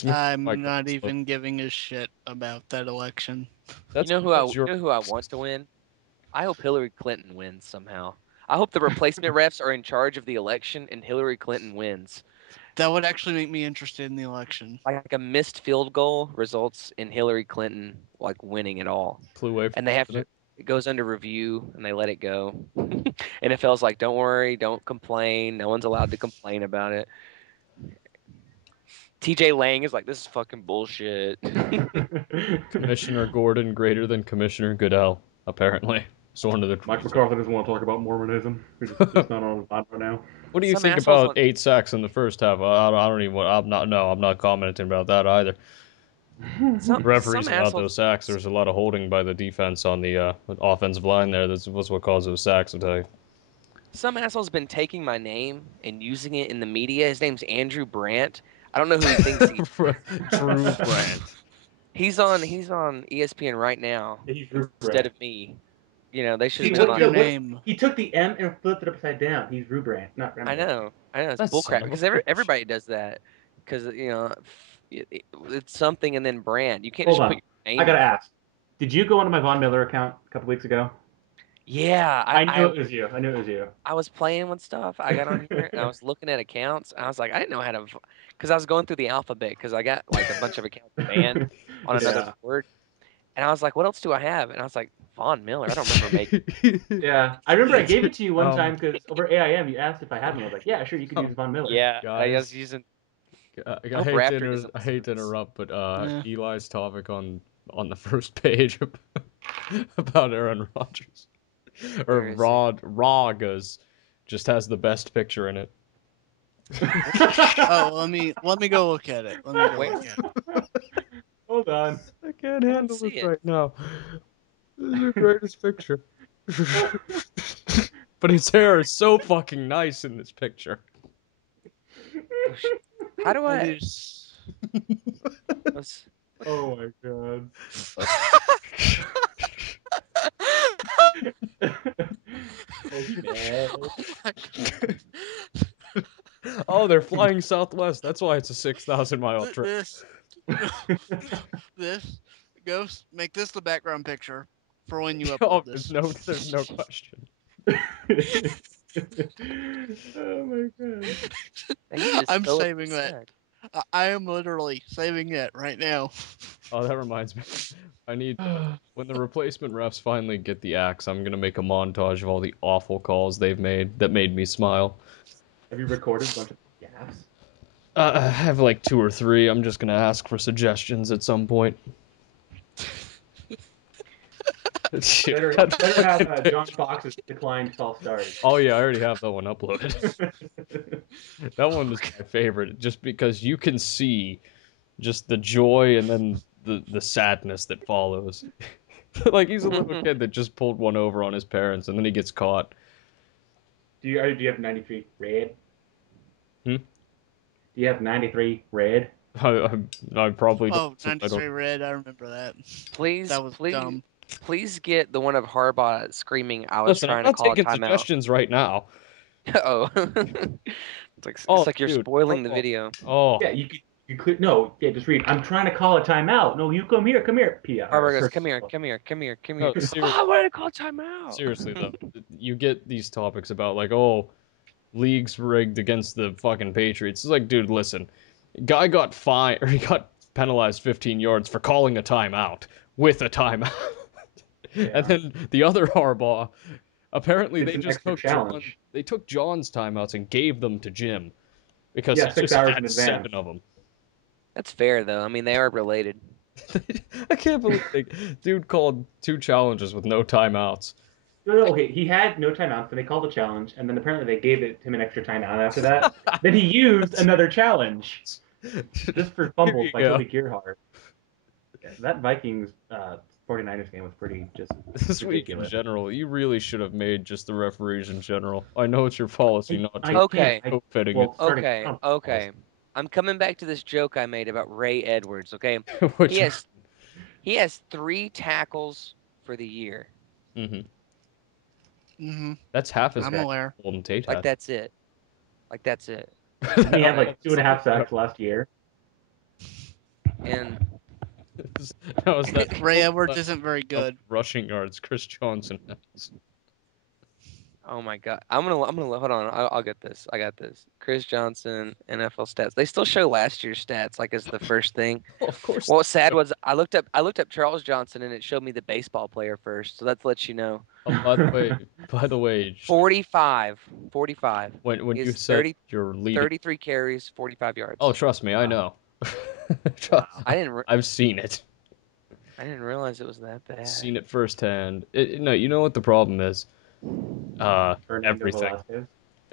I'm not even giving a shit about that election. You know who I want to win? I hope Hillary Clinton wins somehow. I hope the replacement refs are in charge of the election and Hillary Clinton wins. That would actually make me interested in the election. Like a missed field goal results in Hillary Clinton like winning it all. And they have to it goes under review and they let it go. NFL's like, don't worry, don't complain. No one's allowed to complain about it. TJ Lang is like, this is fucking bullshit. Commissioner Gordon greater than Commissioner Goodell, apparently. It's one of the. Mike McCarthy doesn't want to talk about Mormonism. It's not on his mind right now. What do you think about 8 sacks in the first half? I don't even. I'm not commenting about that either. The referees about those sacks. There's a lot of holding by the defense on the offensive line there. That's what caused those sacks, I'll tell you. Some asshole's been taking my name and using it in the media. His name's Andrew Brandt. I don't know who he thinks he Drew Brandt. He's on ESPN right now instead of me. You know, they should have your name. He took the M and flipped it upside down. He's Rembrandt, not Rembrandt. I know. It's bullcrap because everybody does that. Because you know, it's something and then Brandt. You can't just put your name. I gotta ask. Did you go onto my Von Miller account a couple weeks ago? Yeah, I knew it was you. I knew it was you. I was playing with stuff. I got on here and I was looking at accounts. And I was like, I didn't know how to, because I was going through the alphabet because I got like a bunch of accounts banned on another board. And I was like, what else do I have? And I was like, Von Miller. I don't remember making. Yeah, I remember I gave it to you one time because over AIM you asked if I had one. I was like, yeah, sure, you can use Von Miller. Yeah, guys, I was using. I hate to interrupt, but Eli's topic on the first page about Aaron Rodgers or Ragas just has the best picture in it. Oh, let me go look at it. Let me go look at it. Hold on. I can't handle this right now. This is the greatest picture. But his hair is so fucking nice in this picture. How do I? Oh my god. Oh, they're flying southwest. That's why it's a 6,000-mile trip. This Ghost, make this the background picture for when you upload this. There's no question. Oh my god. I'm saving that. I am literally saving it right now. Oh, that reminds me. I need when the replacement refs finally get the axe, I'm gonna make a montage of all the awful calls they've made that made me smile. Have you recorded a bunch of gaffes? I have like 2 or 3. I'm just gonna ask for suggestions at some point. Better have John Fox's declined false start. Oh yeah, I already have that one uploaded. That one is my favorite, just because you can see just the joy and then the sadness that follows. Like he's a little kid that just pulled one over on his parents, and then he gets caught. Do you have 93 red? Hmm? Do you have 93 red? I probably don't. 93 red. I remember that. Please, that was dumb. Please get the one of Harbaugh screaming, "I was trying to call a timeout." I'm not taking suggestions right now. Oh, it's like you're spoiling the video. Oh, yeah, you could just read. I'm trying to call a timeout. No, you come here, PR. Harbaugh goes, come here. No, Oh, I wanted to call a timeout. Seriously though, you get these topics about like, oh, league's rigged against the fucking Patriots. It's like, dude, listen, guy got fined or he got penalized 15 yards for calling a timeout with a timeout. Yeah. And then the other Harbaugh, apparently they just took John's timeouts and gave them to Jim because he 6 just hours had in 7 of them. That's fair though. I mean, they are related. I can't believe dude called 2 challenges with no timeouts. No, okay, he had no timeouts, but they called a challenge, and then apparently they gave him an extra timeout after that. Then he used another challenge just for fumbles by Toby Gerhardt. Yeah, that Vikings 49ers game was pretty just this ridiculous. Week in general, you really should have made just the referees in general. I know it's your policy not to. Okay. Okay. I'm coming back to this joke I made about Ray Edwards. Okay, he has 3 tackles for the year. Mm-hmm. Mm-hmm. That's half as I'm aware. Golden Tate like had. That's it. Like that's it. Didn't he have like 2.5 sacks last year? and How is that? Ray Edwards isn't very good. Rushing yards, Chris Johnson has. oh my god, I'm gonna hold on. I'll get this. I got this. Chris Johnson NFL stats. They still show last year's stats like as the first thing. Oh, of course. What was sad was I looked up Charles Johnson and it showed me the baseball player first. So that lets you know. Oh, by the way, 45. when He you has said 30, you're leading, 33 carries, 45 oh, yards. trust me, I know. Wow. I've seen it. I didn't realize it was that bad. Seen it firsthand. No, you know what the problem is? Fernando Everything. Velasquez.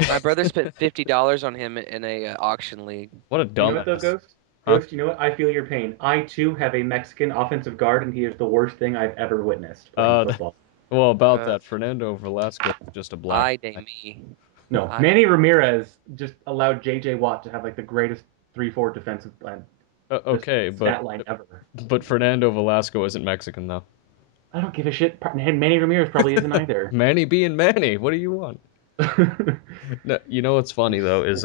My brother spent $50 on him in a auction league. What a You know what though, dumbass. Ghost? Huh? Ghost, you know what? I feel your pain. I too have a Mexican offensive guard, and he is the worst thing I've ever witnessed playing football. Well, about Uh, that, Fernando Velasquez is just a black Ay de guy. me. No, I Manny Ramirez just allowed J.J. Watt to have like the greatest 3-4 defensive just Okay, stat line ever. but Fernando Velasco isn't Mexican though. I don't give a shit. Manny Ramirez probably isn't either. Manny being Manny, what do you want? No, you know what's funny though is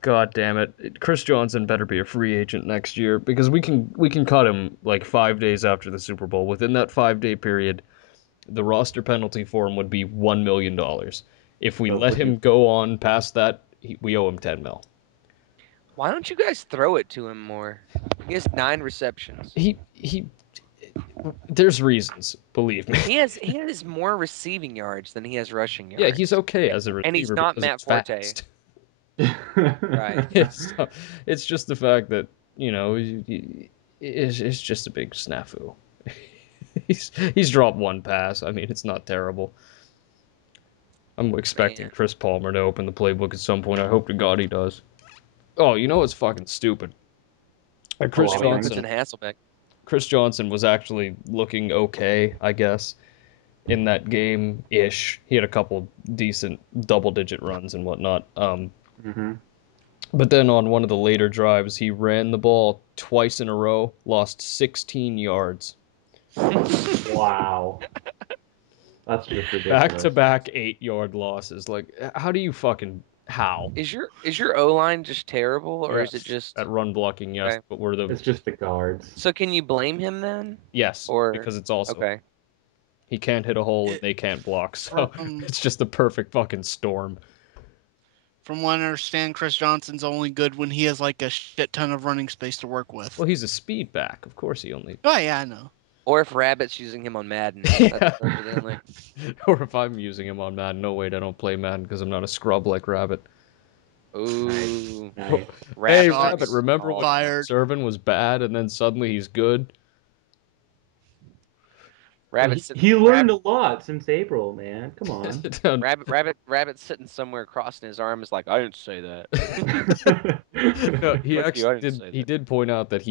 god damn it. Chris Johnson better be a free agent next year because we can cut him like 5 days after the Super Bowl. Within that 5 day period, the roster penalty for him would be $1 million. If we So let would him you? go on past that, we owe him 10 mil. Why don't you guys throw it to him more? He has 9 receptions. He there's reasons, believe me. He has more receiving yards than he has rushing Yeah, he's yards. okay as a And he's receiver not because Matt he's Forte. fast. Right. It's just the fact that, it's just a big snafu. He's dropped one pass. I mean, it's not terrible. I'm expecting Man. Chris Palmer to open the playbook at some point. I hope to God he does. Oh, you know what's fucking stupid? Chris lot of Maybe he things. puts Johnson. in Hasselbeck. Chris Johnson was actually looking okay, I guess, in that game ish. He had a couple decent double-digit runs and whatnot. hmm But then on one of the later drives, he ran the ball twice in a row, lost 16 yards. Wow, that's just Back to ridiculous. back 8 yard losses. Like, how do you fucking. How? Is your O line just terrible or is it Yes. just At run blocking, yes. okay? But we're the. It's just the guards. So can you blame him then? Yes. Or Because it's also. okay. He can't hit a hole and It, they can't block. So from it's just the perfect fucking storm. from what I understand, Chris Johnson's only good when he has like a shit ton of running space to work with. Well, he's a speed back. Of course he only. Oh yeah, I know. Or if Rabbit's using him on Madden. Yeah. Those are the only. Or if I'm using him on Madden. No, wait, I don't play Madden because I'm not a scrub like Rabbit. Nice, Ooh. nice. Hey, Rabbit Rabbit, Shots remember when fired Servant was bad and then suddenly he's good? Well, Rabbit he, sitting he Rab, learned a lot since April, man. Come on. Rabbit sitting somewhere crossing his arms like I didn't say that. No, he Fuck you, actually I didn't did. say He that. did point out that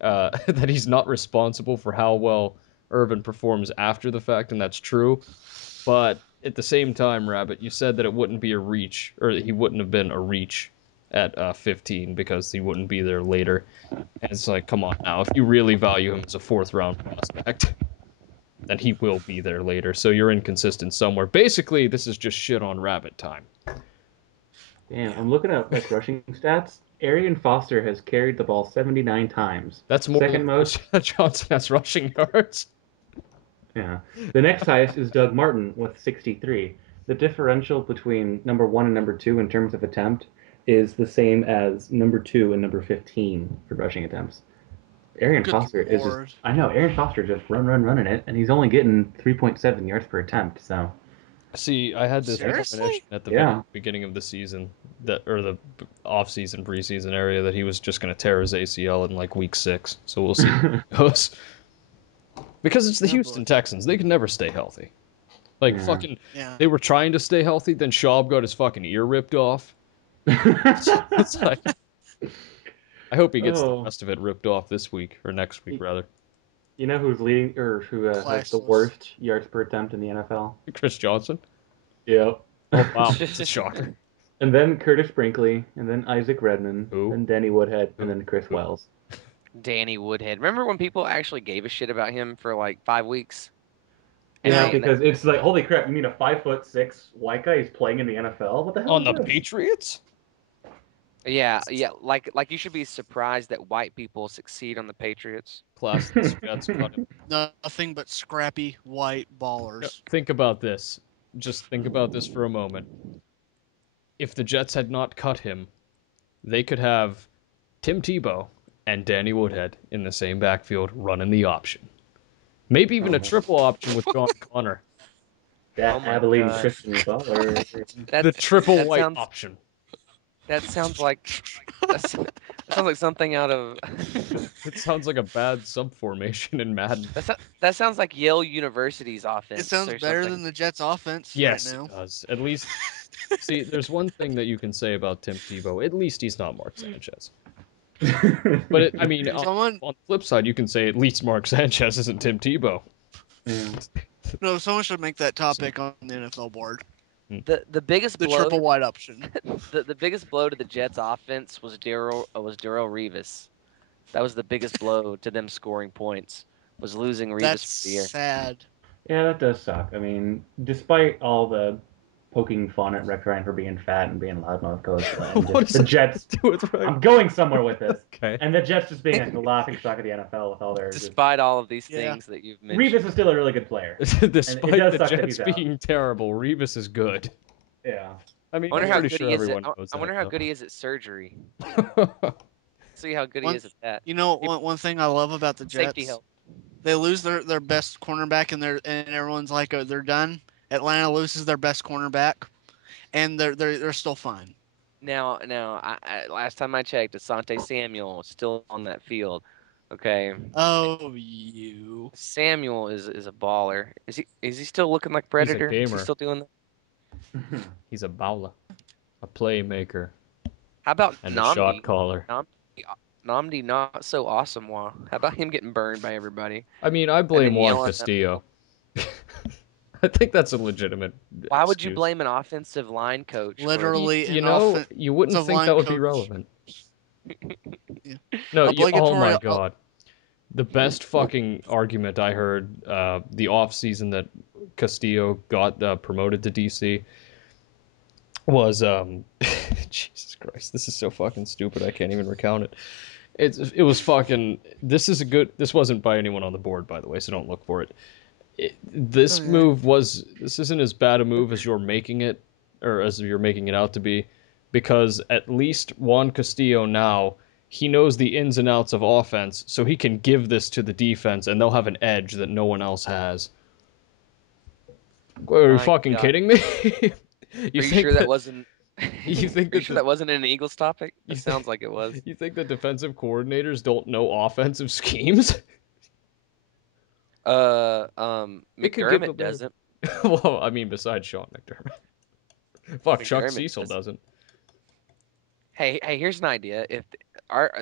that he's not responsible for how well Irvin performs after the fact, and that's true. But at the same time, Rabbit, you said that it wouldn't be a reach, or that he wouldn't have been a reach at 15 because he wouldn't be there later. And it's like, come on now, if you really value him as a fourth round prospect, then he will be there later. So you're inconsistent somewhere. Basically, this is just shit on Rabbit time. Damn, Yeah. I'm looking at like rushing stats. Arian Foster has carried the ball 79 times. That's more than Second most. Chris Johnson has rushing yards. Yeah. The next highest is Doug Martin with 63. The differential between number 1 and number 2 in terms of attempt is the same as number 2 and number 15 for rushing attempts. Arian Good Foster is just, lord. I know, Arian Foster just running it, and he's only getting 3.7 yards per attempt, so. See, I had this Seriously? premonition at the very Yeah. beginning of the season or the off-season preseason area that he was just going to tear his ACL in like week 6. So we'll see how it goes. Because it's the Oh Houston boy. Texans. They can never stay healthy. Like Yeah. fucking Yeah. they were trying to stay healthy, then Schaub got his fucking ear ripped off. It's like I hope he gets the Oh. rest of it ripped off this week or next week rather. You know who's leading or who has the Classless. worst yards per attempt in the NFL? Chris Johnson. Yep. Oh wow, it's a shocker. And then Curtis Brinkley, and then Isaac Redman, Who? then Denny Woodhead, and Who? then Chris Who? Wells. Danny Woodhead. Remember when people actually gave a shit about him for like 5 weeks? And Yeah, Yeah. because it's like, holy crap, you mean a 5'6" white guy is playing in the NFL? What the hell On is the this? Patriots? Yeah, yeah. Like you should be surprised that white people succeed on the Patriots. Classless Jets cut him. Nothing but scrappy white ballers. Think about this. Just think about this for a moment. If the Jets had not cut him, they could have Tim Tebow and Danny Woodhead in the same backfield running the option. Maybe even a triple option with John Connor. Oh That my Abilene God. Christian baller. The That triple that white sounds option. that sounds like that sounds like something out of It sounds like a bad subformation in Madden. that sounds like Yale University's It offense sounds or better something. ton the Jets' offense right Yes, it now. does. At least, see, there's one thing that you can say about Tim Tebow. At least he's not Mark Sanchez. But I mean, Someone, on the flip side, you can say at least Mark Sanchez isn't Tim Tebow. Yeah. no, someone should make that topic on the NFL board. The biggest The blow triple white option. the biggest blow to the Jets offense was Darrell Revis. That was the biggest blow to them scoring points. Was losing That's Revis for the year. sad. Yeah, that does suck. I mean, despite all the poking fun at Rex Ryan for being fat and being a loudmouth coach, and What just does the that Jets. do with Rex? I'm going somewhere with this. Okay. And the Jets just being like the laughing stock of the NFL with all their. Despite all of these Yeah. things that you've Revis mentioned. is still a really good player. Despite does the suck that Jets he's out. being terrible, Revis is good. Yeah. I mean, I wonder I'm how pretty good sure he is at everyone knows I wonder that, how though. good he is at surgery. See how good he One, is at that. you know, one thing I love about the Safety Jets, help. they lose their best cornerback, and everyone's like, they're done. Atlanta loses their best cornerback, and they're still fine. Now, last time I checked, Asante Samuel is still on that field. Okay, Oh, you. Samuel is a baller. Is he still looking like He's a Predator? Is he gamer. still doing that? He's a bowler, a playmaker, How about and a shot Namdi? caller. Namdi, Namdi not so awesome. Wow. How about him getting burned by everybody I mean, I and blame then Juan yelling at them? Castillo. I think that's a legitimate Why would you excuse. blame an offensive line coach for? Literally You an know, you wouldn't offensive think line that would be coach. relevant. Yeah. No, oh Obligatory. my god. The best fucking argument I heard the off season that Castillo got promoted to DC was Jesus Christ, this is so fucking stupid. I can't even recount it. It was fucking. This wasn't by anyone on the board, by the way, so don't look for it. This Okay. move was. This isn't as bad a move as you're making it, or as you're making it out to be, because at least Juan Castillo now he knows the ins and outs of offense, so he can give this to the defense, and they'll have an edge that no one else has. Are you My fucking God. kidding me? Are you sure that wasn't? You think Are you that sure that wasn't an Eagles topic? you It think, sounds like it was. you think the defensive coordinators don't know offensive schemes? It could give McDermott them. doesn't. Well, I mean, besides Sean McDermott, fuck, Chuck McDermott Cecil doesn't. doesn't. Hey, here's an idea. If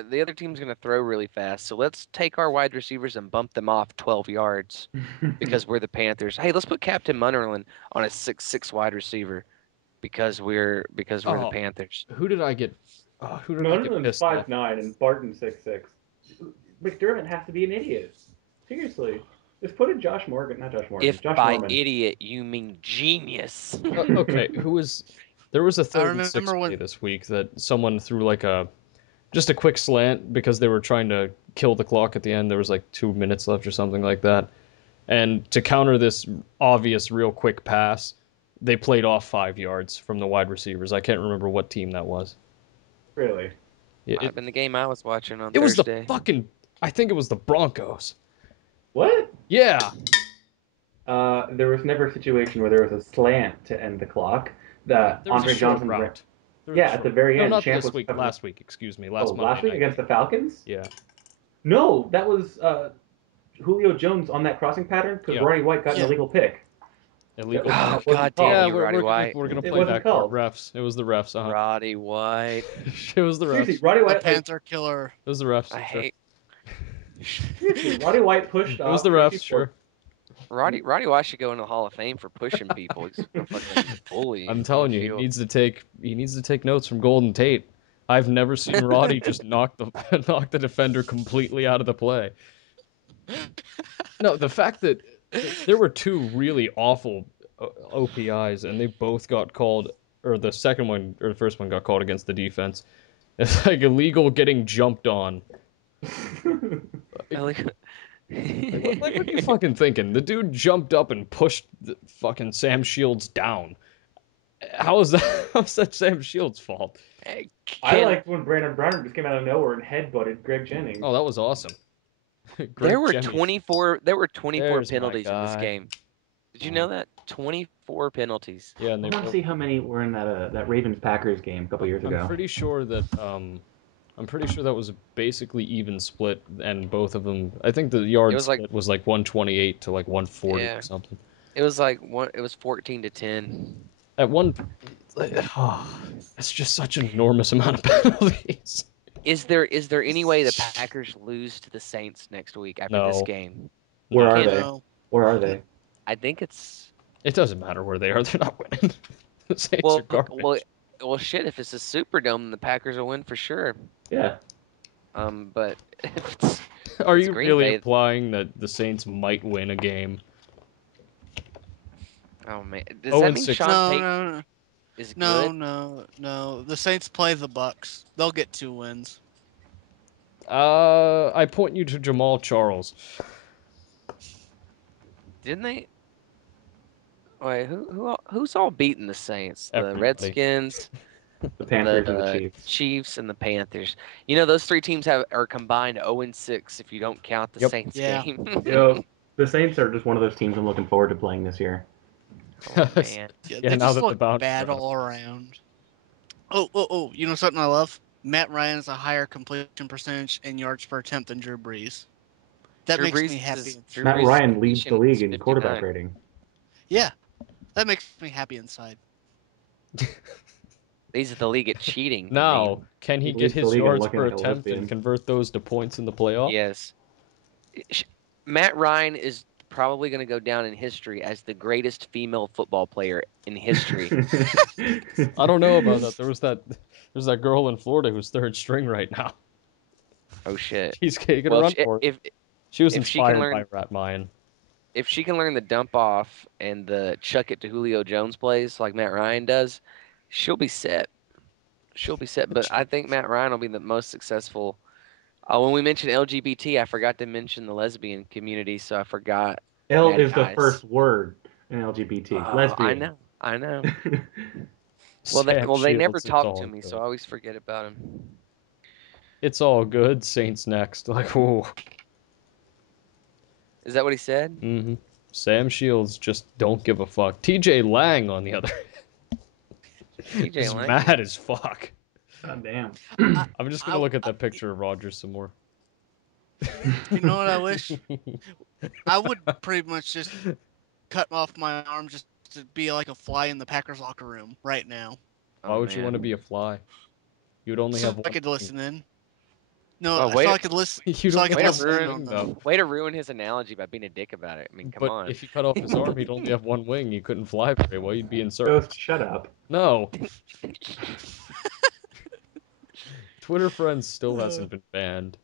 the other team's going to throw really fast, so let's take our wide receivers and bump them off 12 yards because we're the Panthers. Hey, let's put Captain Munnerlin on a 6'6" wide receiver because we're the Oh, Panthers. who did I get? Oh, who did I get Nolan's pissed off? 5'9" and Barton 6'6". McDermott has to be an idiot. Seriously. Just put in Josh Morgan. Not Josh Morgan. If Josh by Norman. idiot you mean genius. Okay, who was? There was a I third and remember 6 play when this week that someone threw like just a quick slant because they were trying to kill the clock at the end. There was like 2 minutes left or something like that. And to counter this obvious, real quick pass, they played off 5 yards from the wide receivers. I can't remember what team that was. Really? It, Might have it, been the game I was watching on it was the Thursday. fucking. I think it was the Broncos. What? Yeah. There was never a situation where there was a slant to end the clock. That There was a Andre short Johnson. route. There was Yeah, a at short the very No, end, not Champ this was week. covering. Last week, excuse me. Oh, Last Monday last week night. against the Falcons? Yeah. No, that was Julio Jones on that crossing pattern because Yeah. Roddy White got an Yeah. illegal pick. Illegal. Oh, That wasn't God damn called. Yeah, you, we're Roddy we're gonna White. we're gonna It play wasn't backcourt. called. Refs. It was the refs. Roddy White. It was the Seriously, refs. Roddy the White Panther killer. It was the refs. I Sure. hate seriously, Roddy White pushed It was off the Tracy refs. Ford. Sure. Roddy White should go in the Hall of Fame for pushing people. He's a fucking bully I'm on the telling you, field. he needs to take notes from Golden Tate. I've never seen Roddy just knock the knock the defender completely out of the play. No, the fact that there were two really awful OPIs and they both got called, or the second one or the first one got called against the defense. It's like illegal getting jumped on. I like- Like, what are you fucking thinking? The dude jumped up and pushed the fucking Sam Shields down. How is that? How's that Sam Shields' fault? I Can liked when Brandon Browner just came out of nowhere and headbutted Greg Jennings. Oh, that was awesome. there Greg were Jennings. 24 There's my penalties in this guy. game. Did you know that? 24 penalties. Yeah, and I they want to see how many were in that Ravens Packers game a couple years ago. I'm pretty sure that was a basically even split, and both of them. I think the It yard was like split was like 128 to like 140 yeah, or something. it was like one. It was 14-10. At one, that's just such an enormous amount of penalties. Is there any way the Packers lose to the Saints next week after this No, game? Where are Can they? No. Where are they? I think it's it doesn't matter where they are; they're not winning. The Saints are well, garbage. well, shit. If it's a Superdome, the Packers will win for sure. Yeah. But if it's Are it's you Green really Bay, implying that the Saints might win a game? oh man, does Oh, that and mean 6. Sean No, Payton no, no, is no, good? no, no. The Saints play the Bucks. They'll get 2 wins. I point you to Jamal Charles. Didn't they? Wait, who's all beating the Saints? The Everybody. Redskins, The Panthers and the the Chiefs. Chiefs, and the Panthers. You know those three teams are combined 0-6 if you don't count the Yep. Saints Yeah. game. The Saints are just one of those teams I'm looking forward to playing this year. Oh man. Yeah, Yeah, they now just that the look bounties bad are up. all around. Oh, you know something I love? Matt Ryan has a higher completion percentage and yards per attempt than Drew Brees. That makes me happy. Drew Matt Brees' Ryan leads the completion league is in quarterback 59. rating. Yeah, that makes me happy inside. Leads the league at cheating, you Now, mean? can he He get leads the his league in yards looking per like a attempt and lesbian. convert those to points in the playoff? Yes. Sh- Matt Ryan is probably going to go down in history as the greatest female football player in history. I don't know about that. There's that girl in Florida who's third string right now. Oh shit. He's taking a Well, run for it. if She was if she can inspired by learn Rat Mayan. if she can learn the dump off and the chuck it to Julio Jones plays like Matt Ryan does, she'll be set. She'll be set. But I think Matt Ryan will be the most successful. When we mentioned LGBT, I forgot to mention the lesbian community, so I forgot L Maddie is the Ice. first word in LGBT. I Lesbian. know, I know. Sam They never Shields, it's talk to all me, so good. I always forget about him. It's all good. Saints next. Like, ooh. Is that what he said? Mm-hmm. Sam Shields just don't give a fuck. TJ Lang, on the other TJ is Lang. mad as fuck. God damn. I, I'm just gonna I, look at that picture of Rogers some more. you know what I wish? I would pretty much just cut off my arm just to be like a fly in the Packers locker room right now, Why Oh would you want to man. be a fly? You'd only so have I one could wing. listen in. No, Oh, so I could listen. You'd So I only could way to have listen one in ruin, on wing, though. them. way to ruin his analogy by being a dick about it. I mean, come But on. if you cut off his arm, he'd only have one wing. You couldn't fly very well. You'd be in circles. Ghost, shut up. No. Twitter friends still hasn't been banned.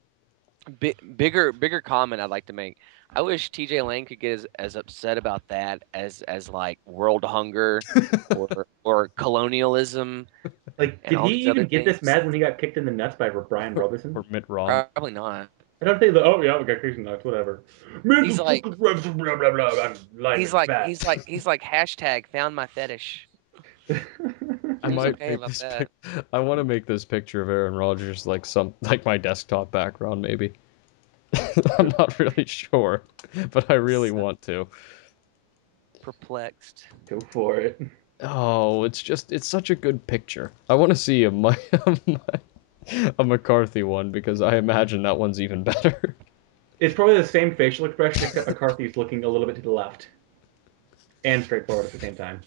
Bigger comment I'd like to make. I wish TJ Lane could get as upset about that as like world hunger or colonialism Like, and did all he these other even get this things. mad when he got kicked in the nuts by Brian Robertson? Or Mitt Romney. Probably not. I don't think oh yeah, we got kicked in the nuts, whatever. Man, the He's like fucking refs, blah blah blah. I'm light he's and like fat. he's like he's like hashtag found my fetish. I He was might okay make about this. that. I want to make this picture of Aaron Rodgers like my desktop background, maybe. I'm not really sure, but I really So want to. perplexed. Go for it. Oh, it's such a good picture. I want to see a McCarthy one because I imagine that one's even better. It's probably the same facial expression except McCarthy's looking a little bit to the left and straightforward at the same time.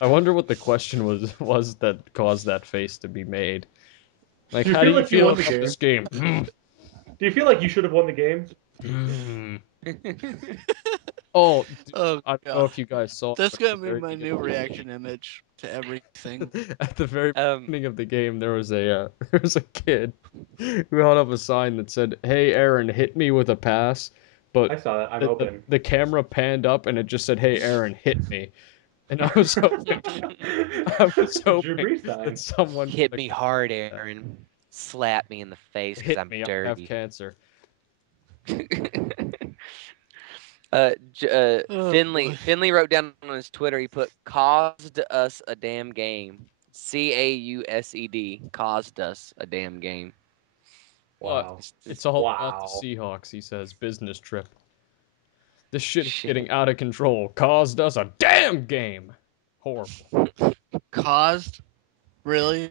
I wonder what the question was that caused that face to be made. Like, Do you how do feel you like you feel won the about game? this game? Do you feel like you should have won the game? Oh, Oh I don't know god, if you guys saw it, that's but at gonna the be very my new beginning, reaction image to everything. at the very um beginning of the game, there was a there was a kid who held up a sign that said, "Hey, Aaron, hit me with a pass," but I saw that. I'm the open. the camera panned up and it just said, "Hey, Aaron, hit me." And I was hoping, I was Drew hoping Brees time. that someone Hit would me hard, Aaron. Slap me in the face because hit I'm me. I have dirty. cancer. Oh Finley boy. Finley wrote down on his Twitter. He put caused us a damn game. CAUSED caused us a damn game. What? Wow. It's all about the Wow. Seahawks, he says. Business trip. This shit is Shit. getting out of control. Caused us a damn game. Horrible. Caused? Really?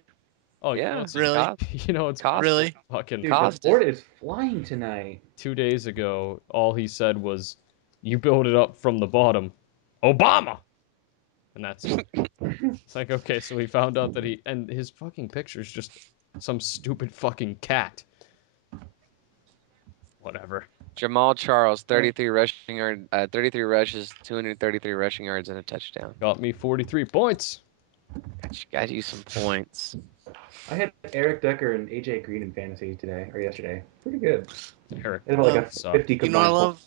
Oh, you know Yeah, it's Really? you know it's caused it. Really? fucking Dude, the Caused it. board is flying tonight. 2 days ago. All he said was, "You build it up from the bottom, Obama," and that's it. It's like, okay, so he found out that and his fucking picture is just some stupid fucking cat. Whatever. Jamal Charles, 33 rushing yard, 33 rushes, 233 rushing yards, and a touchdown. Got me 43 points. Got you some points. I had Eric Decker and AJ Green in fantasy today or yesterday. Pretty good. Eric They have like a sucked. 50 You know what I combined points. love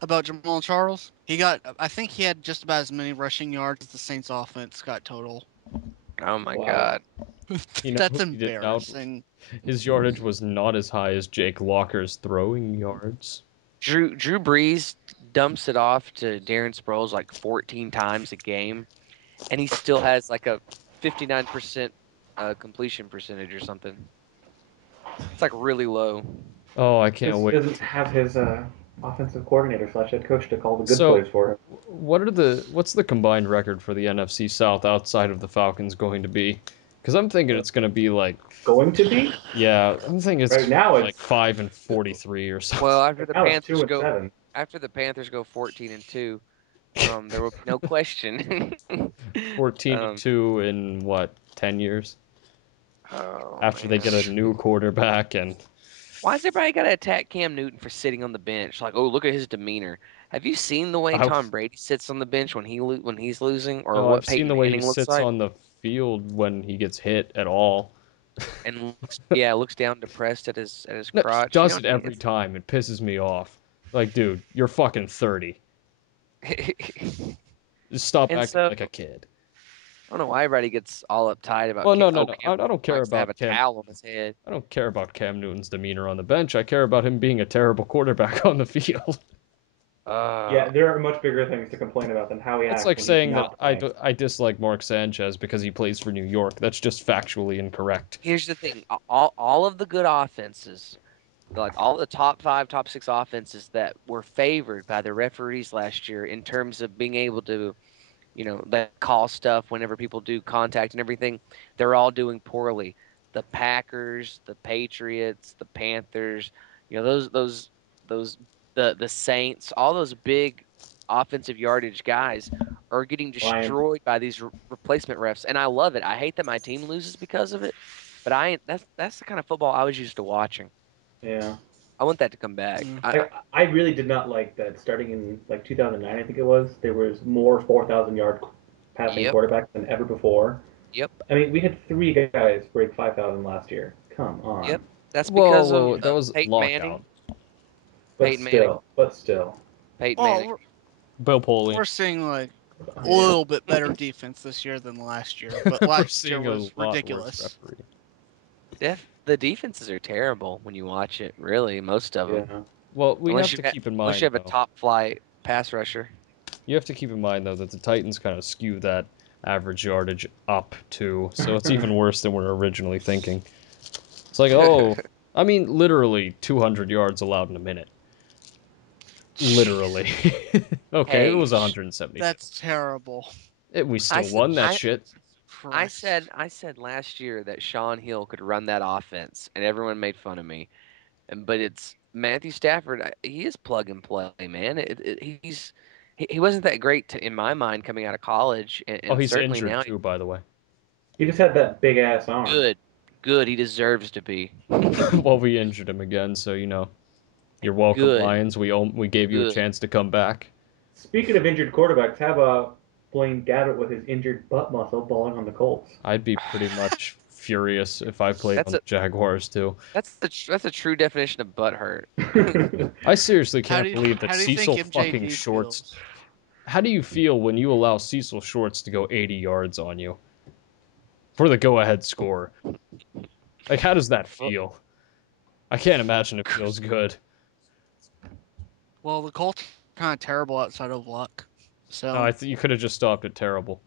about Jamal Charles? I think he had just about as many rushing yards as the Saints offense got total. Oh my Wow. God. You know That's who he did out? embarrassing. His yardage was not as high as Jake Locker's throwing yards. Drew Brees dumps it off to Darren Sproles like 14 times a game, and he still has like a 59% completion percentage or something. It's like really low. Oh, I can't Because he wait. doesn't have his offensive coordinator / head coach to call the good So, plays for him. what's the combined record for the NFC South outside of the Falcons going to be? Because I'm thinking it's going to be like, Going to be? yeah, I'm thinking it's Right now like it's 5-43 or something. Well, now it's 2-7. after the Panthers go 14-2, there will be no question. 14 and um, 2 in what, 10 years? oh After they get man. a new quarterback and Why is everybody got to attack Cam Newton for sitting on the bench? Like, oh, look at his demeanor. Have you seen the way I, Tom Brady sits on the bench when when he's losing, or oh, I've what seen Peyton the way he Manning looks sits like? on the field when he gets hit at all. And looks down depressed at his No, he crotch. You know does what it I mean? every time. It pisses me off. Like, dude, you're fucking 30. Just stop And acting so like a kid. I don't know why everybody gets all uptight about Well, Cam. no, no, Oh, no. Cam I don't care likes to have a about Cam. towel on his head. I don't care about Cam Newton's demeanor on the bench. I care about him being a terrible quarterback on the field. Yeah, Uh, there are much bigger things to complain about than how he That's acts like when he's saying that not playing. I dislike Mark Sanchez because he plays for New York. That's just factually incorrect. Here's the thing: all of the good offenses, like all the top five, top six offenses that were favored by the referees last year in terms of being able to, that call stuff whenever people do contact and everything, they're all doing poorly. The Packers, the Patriots, the Panthers, those the Saints, all those big offensive yardage guys are getting Lions. destroyed by these replacement refs, and I love it. I hate that my team loses because of it, but I ain't, that's the kind of football I was used to watching. Yeah. I want that to come back. Mm. I really did not like that starting in like 2009, I think it was. There was more 4,000-yard passing Yep, quarterbacks than ever before. yep, I mean, we had 3 guys break 5,000 last year. Come yep. on. That's Whoa, because whoa, of whoa, that was Peyton lockout. Manning. Peyton Manning. But still. Peyton Well, Manning. Bill Polian. we're seeing like Oh, a yeah. little bit better defense this year than last year, but We're last year seeing a was lot worse ridiculous. referee. The defenses are terrible when you watch it. Really, most of them, Yeah. Well, we have to keep in unless you mind have a though. top flight pass rusher. You have to keep in mind though that the Titans kind of skew that average yardage up too, so it's even worse than we we're originally thinking. It's like, oh, I mean, literally 200 yards allowed in a minute. Literally. Okay, it Hey, was 172. That's terrible. We I still said won that I shit. I Christ. said I said last year that Sean Hill could run that offense, and everyone made fun of me. But it's Matthew Stafford. He is plug and play, man. He wasn't that great in my mind coming out of college, and, Oh, and he's certainly injured now too, by the way. He just had that big ass arm. good, good. He deserves to be Well, we injured him again, so you're welcome, good, Lions. We gave you a good. chance to come back. Speaking of injured quarterbacks, how about Blaine Gabbert with his injured butt muscle balling on the Colts? I'd be pretty much furious if I played That's on the a Jaguars too. that's a true definition of butt hurt. I seriously How can't do you believe that how do you think Cecil fucking MJD Shorts. feels? How do you feel when you allow Cecil Shorts to go 80 yards on you for the go-ahead score? Like, how does that feel? I can't imagine it feels good. Well, the Colts are kind of terrible outside of luck. So No, I think you could have just stopped at terrible.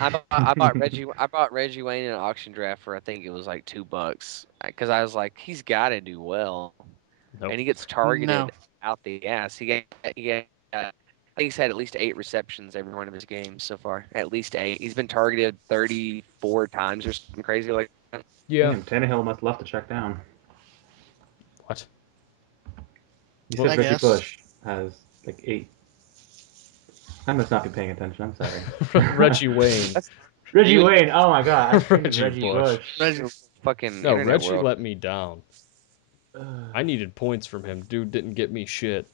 I bought Reggie Wayne in an auction draft for I think it was like $2 because I was like he's got to do well, Nope. and he gets no. targeted out the ass. I think he's had at least 8 receptions every one of his games so far. At least 8. He's been targeted 34 times or something crazy like that. Yeah. Damn, Tannehill must have left to check down. What? You Well, said I Reggie guess. Bush has like 8. I must not be paying attention. I'm sorry. Reggie Wayne. That's Reggie you and Wayne. Oh my god, I was thinking Reggie Reggie Bush. Bush. Reggie, your fucking No, internet Reggie world. let me down. I needed points from him. Dude didn't get me shit.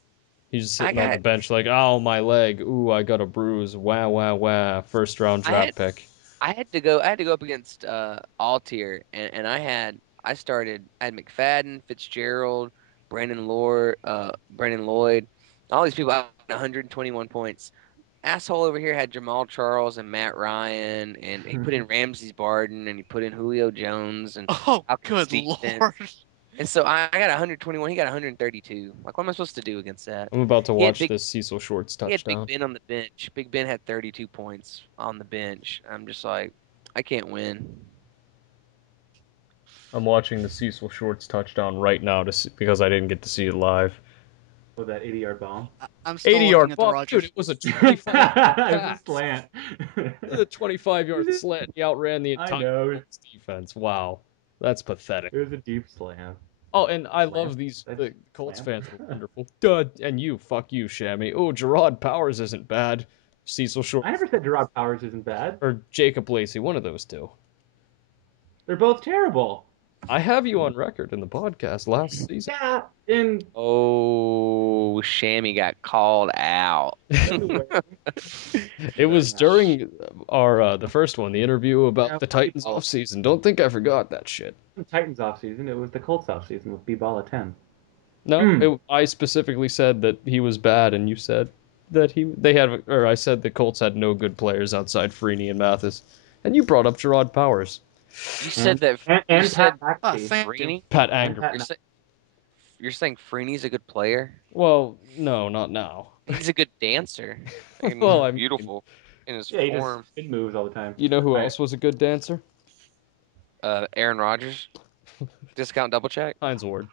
He's just I sitting on the got bench like, oh, my leg. Ooh, I got a bruise. Wah, wah, wah. First round I had draft pick. I had to go up against all tier, and I started I had McFadden, Fitzgerald, Brandon Lloyd, all these people out 121 points. Asshole over here had Jamal Charles and Matt Ryan, and he put in Ramsey Barden, and he put in Julio Jones and oh, Falcon good Stevenson. lord. And so I got 121, he got 132. Like, what am I supposed to do against that? I'm about to He had watch big this Cecil Shorts he had Big touchdown. Ben on the bench. Big Ben had 32 points on the bench. I'm just like, I can't win. I'm watching the Cecil Shorts touchdown right now because I didn't get to see it live. With that 80-yard bomb. I'm still 80-yard looking at the bomb, dude. Rogers. It was a It 25-yard was a pass. slant. It was a 25-yard slant. He outran the I entire know. Colts defense. Wow, that's pathetic. It was a deep slam. Oh, and I Slam? love these. That's The Colts slam. fans are wonderful. Duh, and you, fuck you, Shammy. Oh, Gerard Powers isn't bad. Cecil Shorts I never said Gerard Powers isn't bad. or Jacob Lacey, one of those two. They're both terrible. I have you on record in the podcast last season. Yeah, in Oh, Shammy got called out. anyway. It was during our the first one, the interview about the Titans Oh, offseason. Don't think I forgot that shit. Titans offseason. It was the Colts offseason with B-Ball at 10. No, I specifically said that he was bad, and you said that they had, or I said the Colts had no good players outside Freeney and Mathis, and you brought up Gerard Powers, you said And that and, you and said Pat Ah, McAfee. thank you. Freeney. Pat And Anger. Pat You're Mc- saying Freeney's a good player. Well, no, not now. He's a good dancer. And Well, he's I mean, beautiful in his Yeah, he just form. spin moves all the time. you know who All right. else was a good dancer? Aaron Rodgers. Discount double check. Heinz Ward.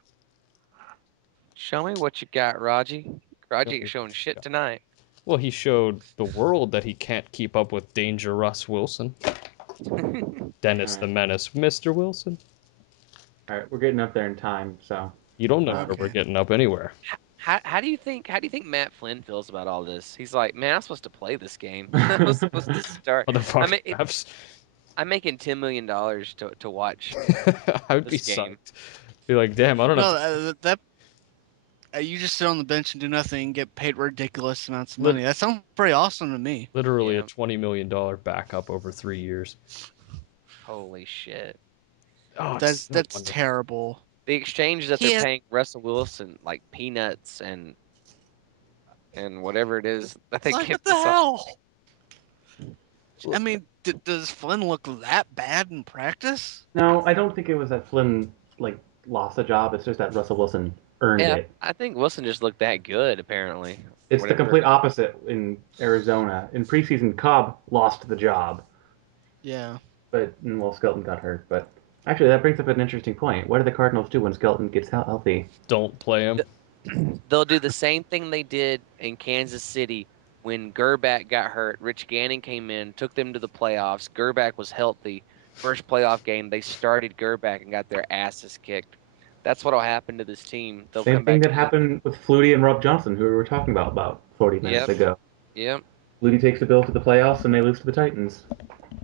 Show me what you got, Raji. Raji Show ain't me showing what you shit got. tonight. Well, he showed the world that he can't keep up with Danger Russ Wilson. Dennis All the right. Menace, Mr. Wilson. All right, we're getting up there in time, so You don't know where Okay. we're getting up anywhere. How do you think Matt Flynn feels about all this? He's like, man, I'm supposed to play this game. I was supposed to start. I Motherfucker mean, refs. I'm making $10 million to watch I would be this game. psyched. Be like, damn, I don't have No, to. that you just sit on the bench and do nothing and get paid ridiculous amounts of Lit- money. That sounds pretty awesome to me. literally a Yeah. $20 million backup over 3 years. Holy shit. Oh, it's so That's wonderful. terrible. The exchange that they're He paying Russell Wilson, like peanuts and whatever it is that they like give what the this. hell? I mean, does Flynn look that bad in practice? no, I don't think it was that Flynn like lost the job. It's just that Russell Wilson earned Yeah, it. I think Wilson just looked that good, apparently. It's the Whatever. complete opposite in Arizona. In preseason, Cobb lost the job, Yeah. but well, Skelton got hurt. But actually, that brings up an interesting point. What do the Cardinals do when Skelton gets healthy? Don't play him. They'll do the same thing they did in Kansas City when Gerback got hurt. Rich Gannon came in, took them to the playoffs. Gerback was healthy. First playoff game, they started Gerback and got their asses kicked. That's what'll happen to this team. They'll Same come thing back that together. happened with Flutie and Rob Johnson, who we were talking about 40 minutes Yep, ago. yep. Flutie takes the Bills to the playoffs, and they lose to the Titans.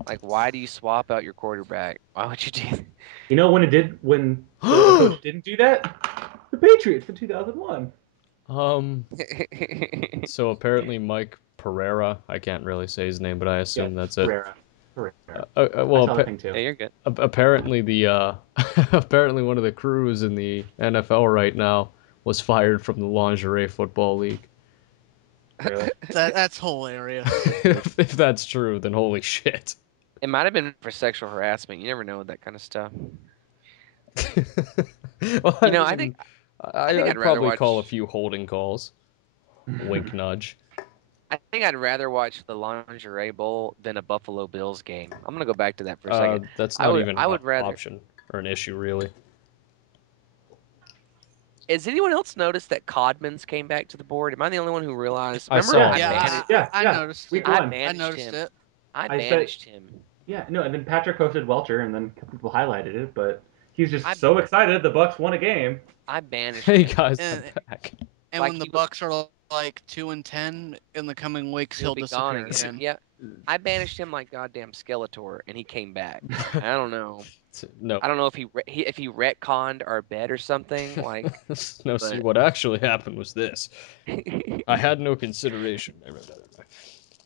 Like, why do you swap out your quarterback? Why would you do You know when the coach didn't do that? The Patriots in 2001. that? So apparently Mike Pereira, I can't really say his name, but I Yeah, assume that's it. Pereira. I Well, saw the thing too. Yeah, you're good. apparently the apparently one of the crews in the NFL right now was fired from the Lingerie Football League. Really? That's hilarious. If that's true, then holy shit. It might have been for sexual harassment. You never know with that kind of stuff. Well, You know, I think I'd I'd rather probably call a watch. few holding calls. Wink nudge. I think I'd rather watch the Lingerie Bowl than a Buffalo Bills game. I'm gonna go back to that for a second. That's I not would even I an would rather. option or an issue, really. Has anyone else noticed that Codman's came back to the board? Am I the only one who realized? I Remember, saw I him. Yeah, banished. I Yeah. noticed Week it. I one. I banished noticed him. it. I I said- banished him. Yeah, no, and then Patrick posted Welcher, and then people highlighted it, but he's just I- so excited the Bucks won a game. I banished Hey him. guys, And- I'm back. And Like when the he- Bucks are like 2-10 in the coming weeks, He'll he'll be gone disappear again. again. Yeah, I banished him like goddamn Skeletor, and he came back. I don't know. No. I don't know if if he retconned our bet or something. Like, No, see, but- what actually happened was this. I had no consideration.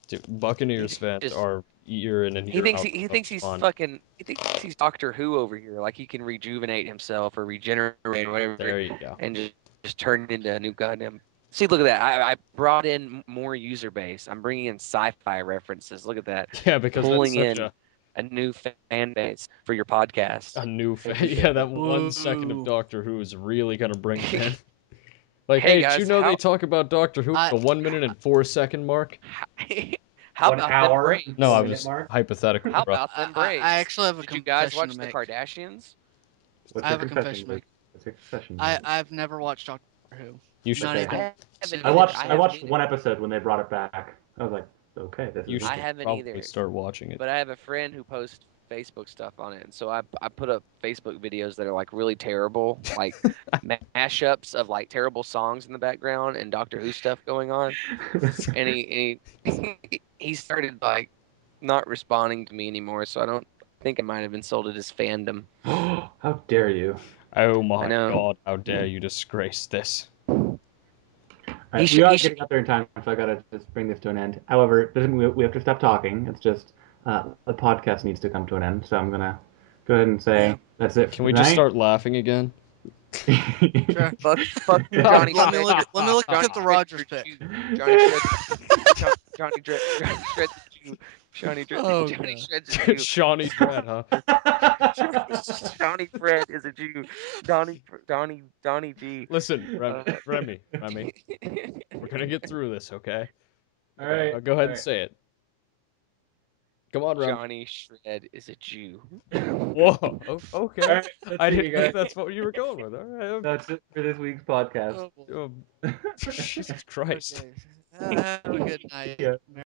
Dude, Buccaneers fans just- are year in and he year thinks out. he thinks he's fun. fucking. He thinks he's Doctor Who over here. Like he can rejuvenate himself or regenerate or whatever, There you go. and just turn it into a new goddamn. See, look at that. I brought in more user base. I'm bringing in sci-fi references. Look at that. Yeah, because Pulling that's such in a new fan base for your podcast. a new fan. Appreciate Yeah, that that. 1 second of Ooh. Doctor Who is really gonna bring it in. Like, Hey, hey, did guys, you know how- they talk about Doctor Who I- at the 1 minute and 4 second mark? How 1 about them hour. Braves? No, I minute was mark? hypothetically. How bro. about them I Braves? actually have a Did you guys confession watch to the make. Kardashians? What's I your have a confession to make. What's your confession? I've never watched Doctor Who. You should. Not Okay. even. haven't I either. watched I I watched haven't one episode when they brought it back. I was like, okay, this You is should I haven't probably either. start watching it. But I have a friend who posts Facebook stuff on it, and so I put up Facebook videos that are like really terrible, like mashups of like terrible songs in the background and Doctor Who stuff going on. And he started like not responding to me anymore, so I don't think I might have insulted his fandom. How dare you? Oh I my know. god, how dare you disgrace this? All right, should- we are he should- getting up there in time, so I gotta just bring this to an end. However, it doesn't mean we have to stop talking. It's just the podcast needs to come to an end. So I'm gonna go ahead and say Yeah. that's it. Can we just start laughing again? Sure. Fuck Johnny Let me Shred. look. Let me look Johnny at the Shred Rogers the pick. Jew. Johnny Shred. Johnny Shred the Jew. Johnny Oh, Johnny God. Shred's a Jew. Shawnee Dread, huh? Johnny Fred is a Jew. Donnie G. Listen, Uh, Remy, we're gonna get through this, okay? All right. Go ahead all and right. say it. Come on, Remy. Johnny Shred is a Jew. Whoa, okay. All right, that's I it, you didn't guys. think that's what you were going with. All right. That's it for this week's podcast. Oh, boy. Jesus Christ. Okay. Have a good night. Yeah.